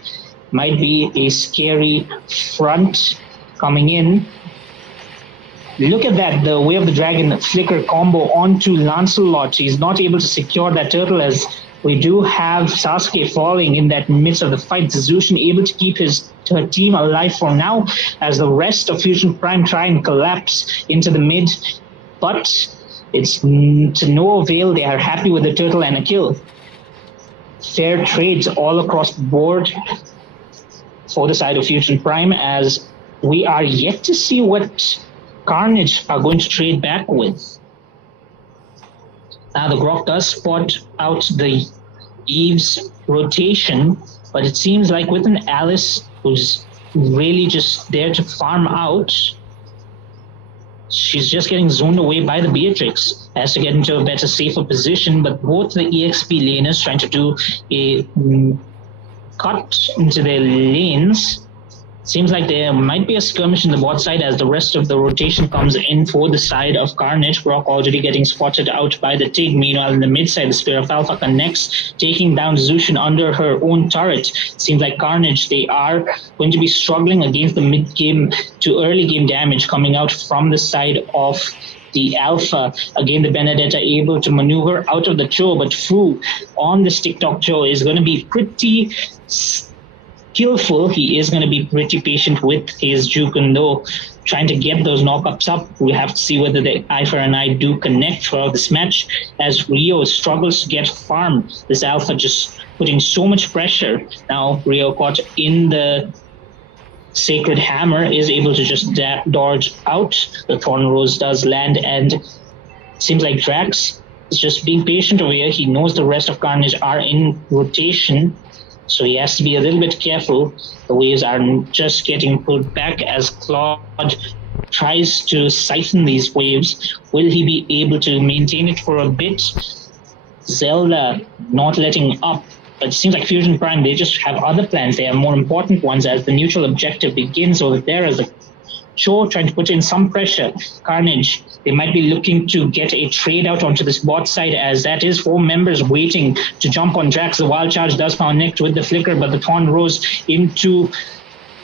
might be a scary front coming in. Look at that, the Way of the Dragon flicker combo onto Lancelot. He's not able to secure that turtle, as we do have Sasuke falling in that midst of the fight. Zushin able to keep her team alive for now, as the rest of Fusion Prime try and collapse into the mid. But it's to no avail. They are happy with the turtle and a kill. Fair trades all across the board for the side of Fusion Prime, as we are yet to see what Carnage are going to trade back with. Now the Grok does spot out the Eve's rotation, but it seems like with an Alice who's really just there to farm out, she's just getting zoned away by the Beatrix. Has to get into a better, safer position, but both the EXP laners trying to do a cut into their lanes. Seems like there might be a skirmish in the bot side, as the rest of the rotation comes in for the side of Carnage. Brock already getting spotted out by the Tig. Meanwhile, in the mid side, the Spear of Alpha connects, taking down Zushin under her own turret. Seems like Carnage, they are going to be struggling against the mid-game to early game damage coming out from the side of the Alpha. Again, the Benedetta able to maneuver out of the Cho, but Fu on this TikTok Cho is going to be pretty skillful. He is going to be pretty patient with his Jukun, though, trying to get those knockups up. We have to see whether the Eye for an Eye do connect throughout this match, as Rio struggles to get farm. This Alpha just putting so much pressure. Now Rio caught in the Sacred Hammer, is able to just dodge out. The Thorn Rose does land, and seems like Drax is just being patient over here. He knows the rest of Carnage are in rotation, so he has to be a little bit careful. The waves are just getting pulled back as Claude tries to siphon these waves. Will he be able to maintain it for a bit? Zelda not letting up. But it seems like Fusion Prime, they just have other plans. They have more important ones, as the neutral objective begins over there, as the Cho trying to put in some pressure. Carnage, they might be looking to get a trade out onto this bot side, as that is 4 members waiting to jump on Drax. The Wild Charge does connect with the flicker, but the Thorn Rose into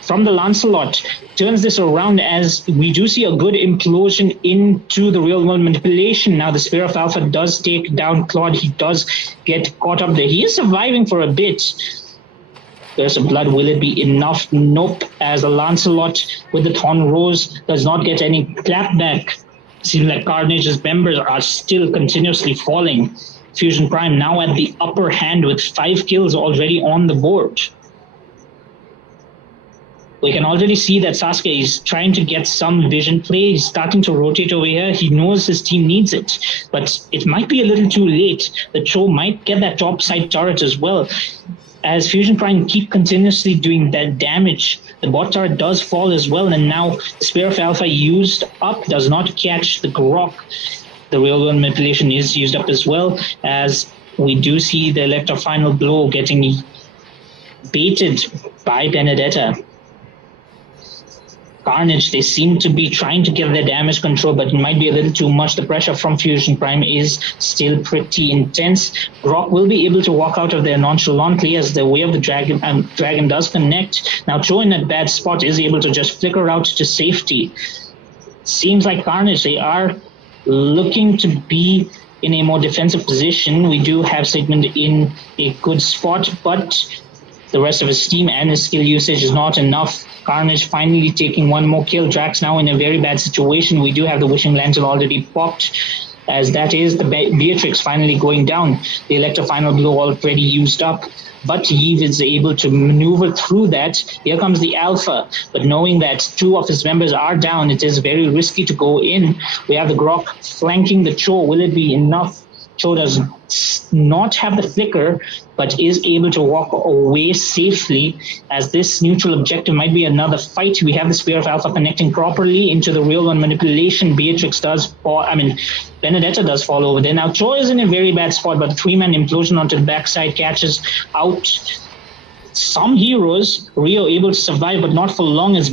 from the Lancelot turns this around, as we do see a good implosion into the real world manipulation. Now the Spear of Alpha does take down Claude. He does get caught up there. He is surviving for a bit. Curse of Blood, will it be enough? Nope. As the Lancelot with the Thorn Rose does not get any clapback. Seems like Carnage's members are still continuously falling. Fusion Prime now at the upper hand with 5 kills already on the board. We can already see that Sasuke is trying to get some vision play. He's starting to rotate over here. He knows his team needs it, but it might be a little too late. The Cho might get that top side turret as well. As Fusion Prime keep continuously doing that damage, the bot turret does fall as well, and now the Spear of Alpha used up does not catch the Grok. The real world manipulation is used up as well, as we do see the Electro Final Blow getting baited by Benedetta. Carnage, they seem to be trying to get their damage control, but it might be a little too much. The pressure from Fusion Prime is still pretty intense. Grok will be able to walk out of there nonchalantly as the Way of the Dragon does connect. Now Cho in that bad spot is able to just flicker out to safety. Seems like Carnage, they are looking to be in a more defensive position. We do have Sigmund in a good spot, but the rest of his team and his skill usage is not enough. Carnage finally taking one more kill. Drax now in a very bad situation. We do have the Wishing Lantern already popped, as that is the Beatrix finally going down. The Electro Final Blow already used up, but Eve is able to maneuver through that. Here comes the Alpha, but knowing that 2 of his members are down, it is very risky to go in. We have the Grok flanking the Cho. Will it be enough? Cho does not have the flicker, but is able to walk away safely, as this neutral objective might be another fight. We have the Spear of Alpha connecting properly into the real one manipulation. Beatrix does fall, Benedetta does fall over there. Now Cho is in a very bad spot, but the 3-man implosion onto the backside catches out some heroes. Rio able to survive, but not for long, as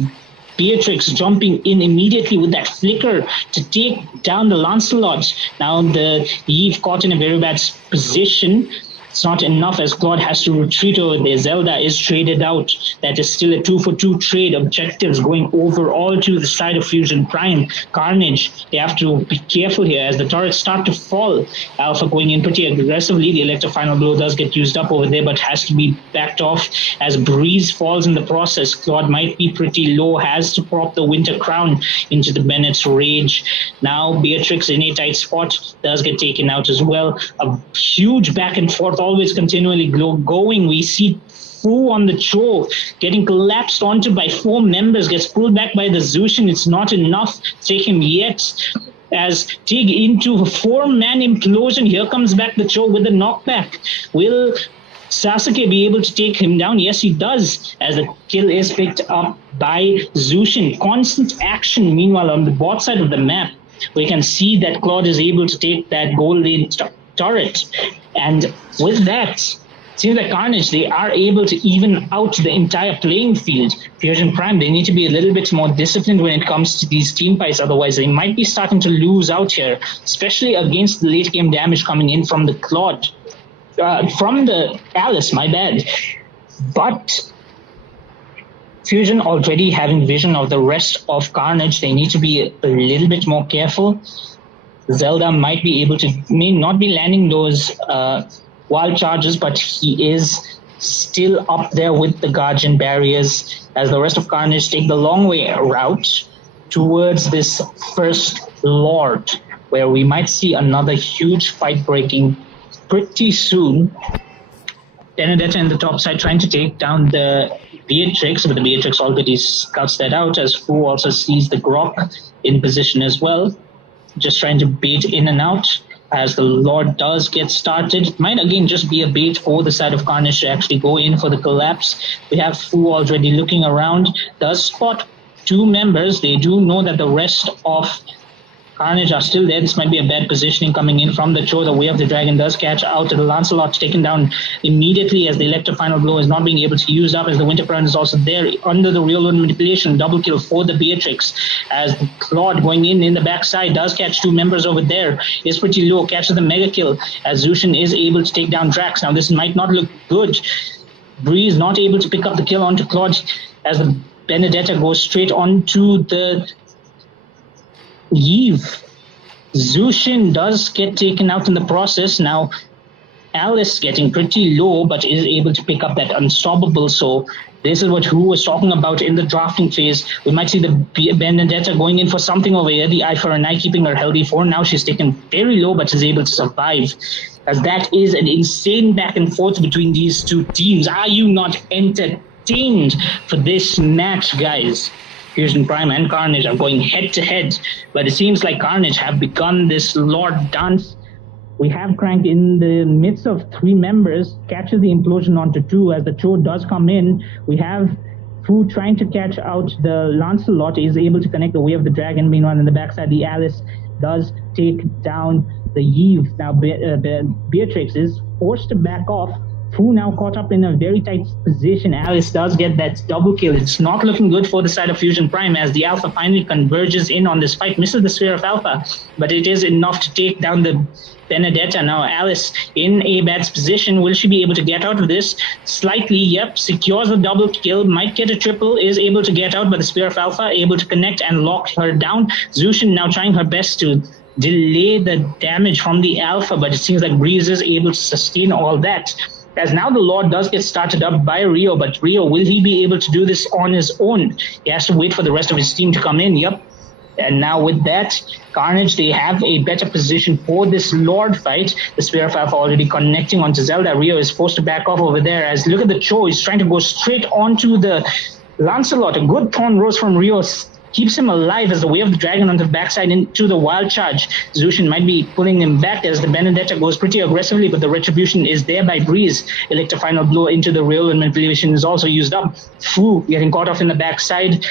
Beatrix jumping in immediately with that flicker to take down the Lancelot. Now the Eve caught in a very bad position. It's not enough, as Claude has to retreat over there. Zelda is traded out. That is still a 2-for-2 trade. Objectives going over all to the side of Fusion Prime. Carnage, they have to be careful here as the turrets start to fall. Alpha going in pretty aggressively. The Electro Final Blow does get used up over there, but has to be backed off as Breeze falls in the process. Claude might be pretty low, has to prop the Winter Crown into the Bennett's Rage. Now Beatrix in a tight spot does get taken out as well. A huge back and forth, always continually going. We see Fu on the Cho getting collapsed onto by 4 members, gets pulled back by the Zushin. It's not enough to take him yet, as Tig into a 4-man implosion. Here comes back the Cho with the knockback. Will Sasuke be able to take him down? Yes, he does, as the kill is picked up by Zushin. Constant action, meanwhile, on the bot side of the map. We can see that Claude is able to take that gold lane turret. And with that, it seems like Carnage, they are able to even out the entire playing field. Fusion Prime, they need to be a little bit more disciplined when it comes to these team fights. Otherwise, they might be starting to lose out here, especially against the late game damage coming in from the Claude. From the Alice, my bad. But Fusion already having vision of the rest of Carnage. They need to be a little bit more careful. Zelda might be able to, may not be landing those wild charges, but he is still up there with the Guardian barriers, as the rest of Carnage take the long way route towards this first Lord, where we might see another huge fight breaking pretty soon. Benedetta in the top side trying to take down the Beatrix, but the Beatrix already scouts that out, as Fu also sees the Grok in position as well. Just trying to bait in and out as the Lord does get started. It might again just be a bait for the side of Carnage to actually go in for the collapse. We have Fu already looking around, does spot 2 members. They do know that the rest of Carnage are still there. This might be a bad positioning coming in from the Cho. The Way of the Dragon does catch out to the Lancelot, taken down immediately as the Electro Final Blow is not being able to use up, as the Winter Crown is also there under the real world manipulation. Double kill for the Beatrix, as the Claude going in the backside does catch 2 members over there. Is pretty low, catches the mega kill as Zushin is able to take down Drax. Now this might not look good. Breeze not able to pick up the kill onto Claude, as the Benedetta goes straight onto the Eve. Zushin does get taken out in the process now, Alice getting pretty low, but is able to pick up that unstoppable. So this is what Who was talking about in the drafting phase. We might see the Benedetta going in for something over here. The Eye for an Eye keeping her healthy. For now, she's taken very low, but is able to survive. As that is an insane back and forth between these two teams. Are you not entertained for this match, guys? Fusion Prime and Carnage are going head to head, but it seems like Carnage have begun this Lord dance. We have Crank in the midst of three members, catches the implosion onto two as the Cho does come in. We have Fu trying to catch out the Lancelot, is able to connect the Way of the Dragon. Meanwhile, in the backside, the Alice does take down the Eve. Now, Beatrix is forced to back off. Fu now caught up in a very tight position. Alice does get that double kill. It's not looking good for the side of Fusion Prime as the Alpha finally converges in on this fight. Misses the Sphere of Alpha, but it is enough to take down the Benedetta. Now Alice in a bad position. Will she be able to get out of this? Slightly, yep. Secures a double kill. Might get a triple. Is able to get out, but the Sphere of Alpha able to connect and lock her down. Zushin now trying her best to delay the damage from the Alpha, but it seems like Breeze is able to sustain all that. As now the Lord does get started up by Rio, but Rio, will he be able to do this on his own? He has to wait for the rest of his team to come in, yep. And now with that, Carnage, they have a better position for this Lord fight. The Sphere of Alpha already connecting onto Zelda. Rio is forced to back off over there as look at the Cho, he's trying to go straight onto the Lancelot. A good Thorn Rose from Rio keeps him alive as the Way of the Dragon on the backside into the Wild Charge. Zushin might be pulling him back as the Benedetta goes pretty aggressively, but the Retribution is there by Breeze. Electro Final Blow into the Rail and Manipulation is also used up. Fu getting caught off in the backside.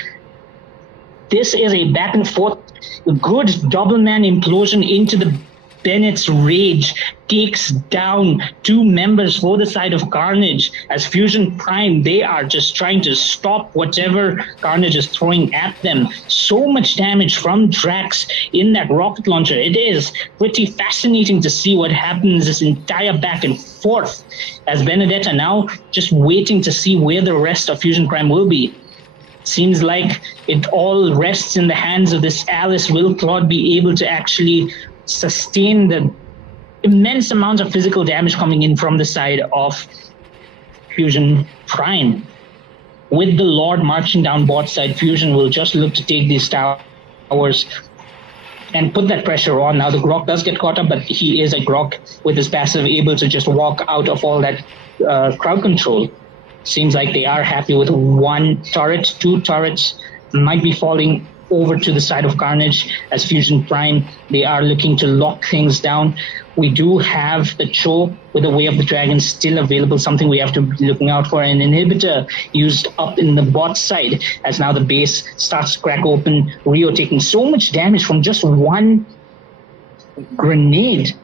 This is a back and forth. A good double man implosion into the Bennett's Rage takes down two members for the side of Carnage. As Fusion Prime, they are just trying to stop whatever Carnage is throwing at them. So much damage from Drax in that rocket launcher. It is pretty fascinating to see what happens this entire back and forth. As Benedetta now just waiting to see where the rest of Fusion Prime will be. Seems like it all rests in the hands of this Alice. Will Claude be able to actually sustain the immense amount of physical damage coming in from the side of Fusion Prime? With the Lord marching down bot side, Fusion will just look to take these towers and put that pressure on. Now the Grok does get caught up, but he is a Grok with his passive able to just walk out of all that crowd control. Seems like they are happy with one turret. Two turrets might be falling over to the side of Carnage as Fusion Prime. They are looking to lock things down. We do have the Cho with the Way of the Dragon still available, something we have to be looking out for. An inhibitor used up in the bot side as now the base starts to crack open. Rio taking so much damage from just one grenade.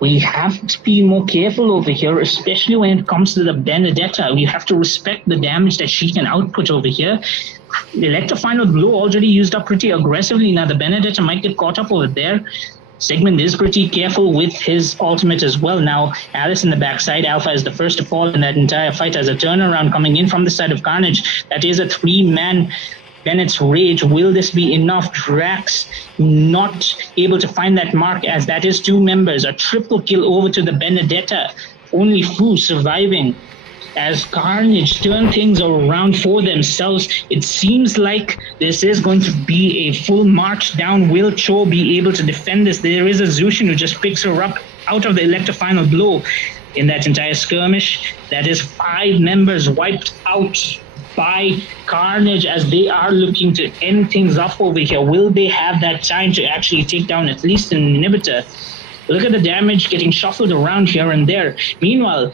We have to be more careful over here, especially when it comes to the Benedetta. We have to respect the damage that she can output over here. The Electro Final Blow already used up pretty aggressively. Now the Benedetta might get caught up over there. Sigmund is pretty careful with his ultimate as well. Now Alice in the backside. Alpha is the first to fall in that entire fight as a turnaround coming in from the side of Carnage. That is a three-man Bennett's Rage. Will this be enough? Drax not able to find that mark as that is two members. A triple kill over to the Benedetta. Only Fu surviving as Carnage turn things around for themselves. It seems like this is going to be a full march down. Will Cho be able to defend this? There is a Zushin who just picks her up out of the Electro Final Blow in that entire skirmish. That is 5 members wiped out by Carnage as they are looking to end things up over here. Will they have that time to actually take down at least an inhibitor? Look at the damage getting shuffled around here and there. Meanwhile,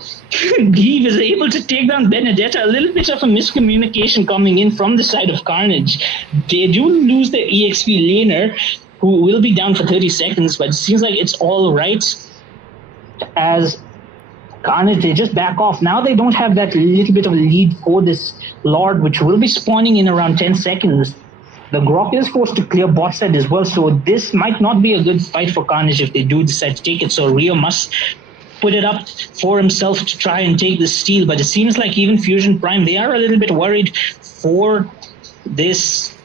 Eve is able to take down Benedetta. A little bit of a miscommunication coming in from the side of Carnage. They do lose their EXP laner, who will be down for 30 seconds, but it seems like it's all right as Carnage, they just back off. Now they don't have that little bit of a lead for this Lord, which will be spawning in around 10 seconds. The Grok is forced to clear bot side as well, so this might not be a good fight for Carnage if they do decide to take it. So Rio must put it up for himself to try and take the steal, but it seems like even Fusion Prime, they are a little bit worried for this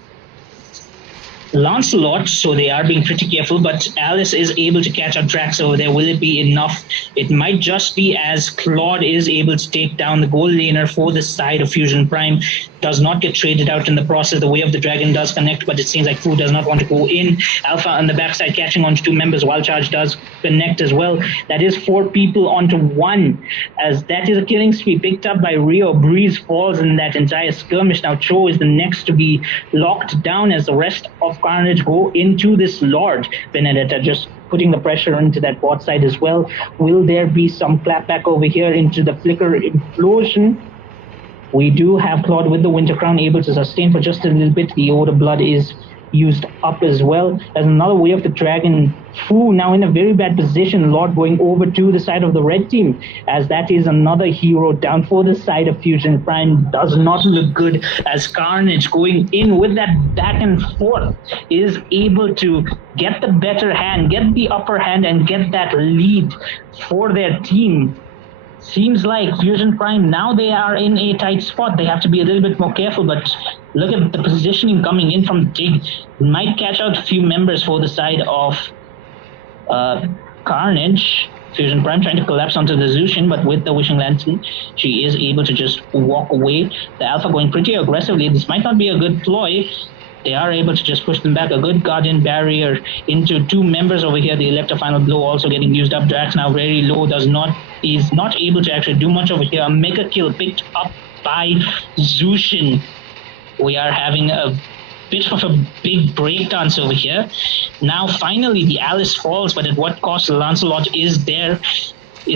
Lancelot, so they are being pretty careful, but Alice is able to catch out Drax over there. Will it be enough? It might just be, as Claude is able to take down the gold laner for the side of Fusion Prime. Does not get traded out in the process. The Way of the Dragon does connect, but it seems like Fu does not want to go in. Alpha on the backside catching onto two members. Wild Charge does connect as well. That is 4 people onto 1, as that is a killing spree picked up by Rio. Breeze falls in that entire skirmish. Now Cho is the next to be locked down as the rest of Carnage go into this Lord. Benedetta just putting the pressure into that bot side as well. Will there be some clapback over here into the Flicker Implosion? We do have Claude with the Winter Crown able to sustain for just a little bit. The Order Blood is used up as well. There's another Way of the Dragon. Fu now in a very bad position. Lord going over to the side of the red team, as that is another hero down for the side of Fusion Prime. Does not look good, as Carnage going in with that back and forth is able to get the better hand, get the upper hand, and get that lead for their team. Seems like Fusion Prime, now they are in a tight spot. They have to be a little bit more careful, but look at the positioning coming in from Dig. Might catch out a few members for the side of Carnage. Fusion Prime trying to collapse onto the Zushin, but with the Wishing Lantern, she is able to just walk away. The Alpha going pretty aggressively. This might not be a good ploy. They are able to just push them back. A good Guardian Barrier into 2 members over here. The Electra Final Blow also getting used up. Drax now very low. Is not able to actually do much over here. A mega kill picked up by Zushin. We are having a bit of a big breakdance over here. Now finally the Alice falls, but at what cost? Lancelot is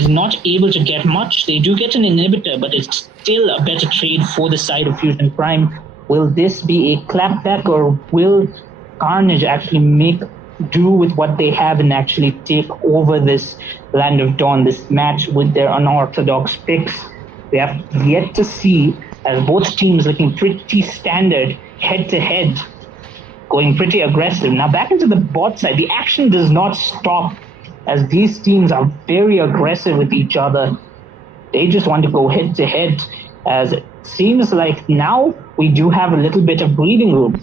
not able to get much. They do get an inhibitor, but it's still a better trade for the side of Fusion Prime. Will this be a clapback, or will Carnage actually make do with what they have and actually take over this Land of Dawn, this match with their unorthodox picks? We have yet to see, as both teams looking pretty standard head to head, going pretty aggressive. Now back into the bot side, the action does not stop, as these teams are very aggressive with each other. They just want to go head to head, as it seems like now we do have a little bit of breathing room.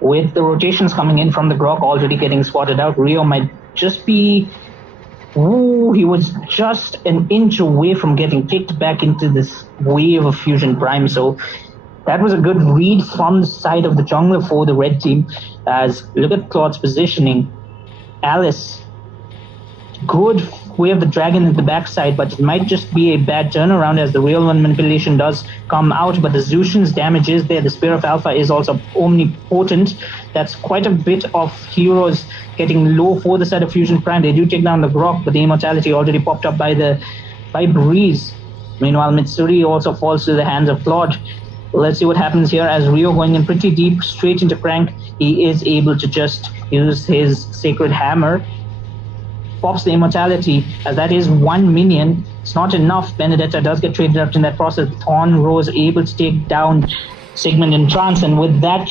With the rotations coming in from the Grok already getting spotted out, Rio might just be... Ooh, he was just an inch away from getting kicked back into this wave of Fusion Prime, so that was a good read from the side of the jungler for the red team. As look at Claude's positioning. Alice, good Way of the Dragon at the backside, but it might just be a bad turnaround, as the real one manipulation does come out, but the Zushin's damage is there. The Spear of Alpha is also omnipotent. That's quite a bit of heroes getting low for the side of Fusion Prime. They do take down the Grok, but the immortality already popped up by Breeze. Meanwhile, Mitsuri also falls to the hands of Claude. Let's see what happens here, as Rio going in pretty deep, straight into Crank. He is able to just use his Sacred Hammer. Pops the immortality, as that is 1 minion. It's not enough. Benedetta does get traded up in that process. Thorn Rose able to take down Sigmund in Trance, and with that,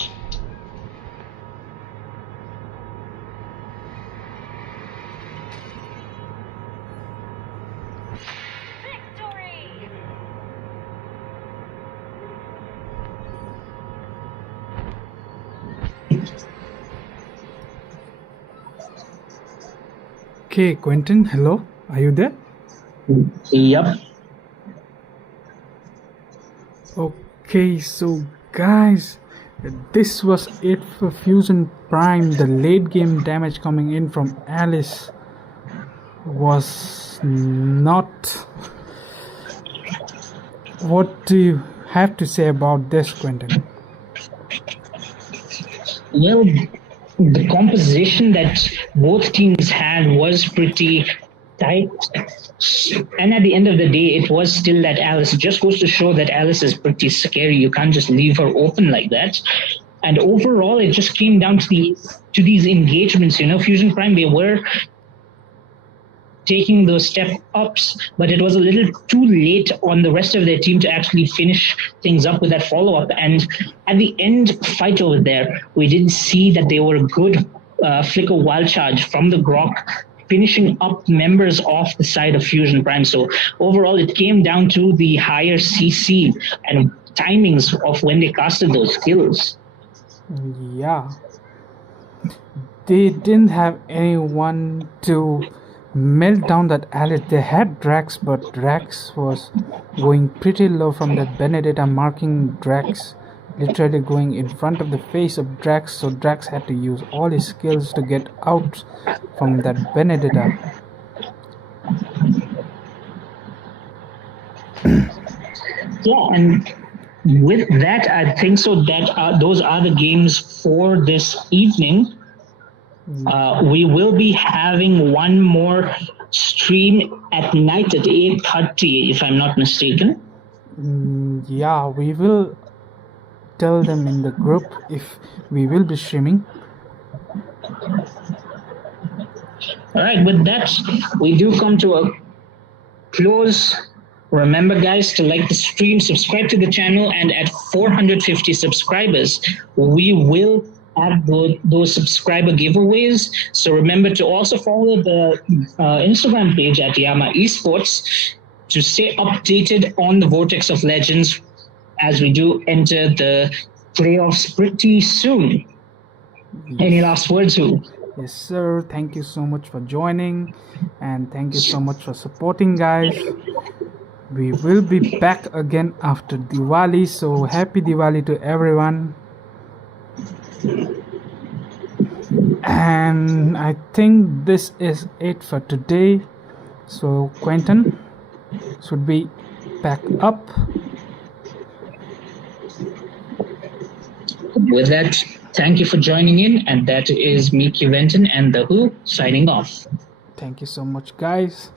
Okay, Quentin, hello. Are you there? yep. Okay, so guys, this was it for Fusion Prime. The late game damage coming in from Alice was not... What do you have to say about this, Quentin? Well, the composition that both teams had was pretty tight. And at the end of the day, it was still that Alice. It just goes to show that Alice is pretty scary. You can't just leave her open like that. And overall, it just came down to these engagements. You know, Fusion Prime, they were taking those step ups, but it was a little too late on the rest of their team to actually finish things up with that follow-up. And at the end fight over there, we did see that they were a good flicker wild charge from the Grok, finishing up members off the side of Fusion Prime. So overall, it came down to the higher CC and timings of when they casted those skills. Yeah, they didn't have anyone to melt down that alley. They had Drax, but Drax was going pretty low from that Benedetta, marking Drax, literally going in front of the face of Drax. So Drax had to use all his skills to get out from that Benedetta. Yeah, and with that, I think so that those are the games for this evening. We will be having one more stream at night at 8:30, if I'm not mistaken. Yeah, we will tell them in the group if we will be streaming. All right, with that, we do come to a close. Remember, guys, to like the stream, subscribe to the channel, and at 450 subscribers, we will have those subscriber giveaways. So remember to also follow the Instagram page at Yama Esports to stay updated on the Vortex of Legends as we do enter the playoffs pretty soon. Any last words, Hu? Yes, sir. Thank you so much for joining, and thank you so much for supporting, guys. We will be back again after Diwali, so happy Diwali to everyone. And I think this is it for today. So Quentin should be back up. With that, thank you for joining in, and that is me, Venton, and the Who signing off. Thank you so much, guys.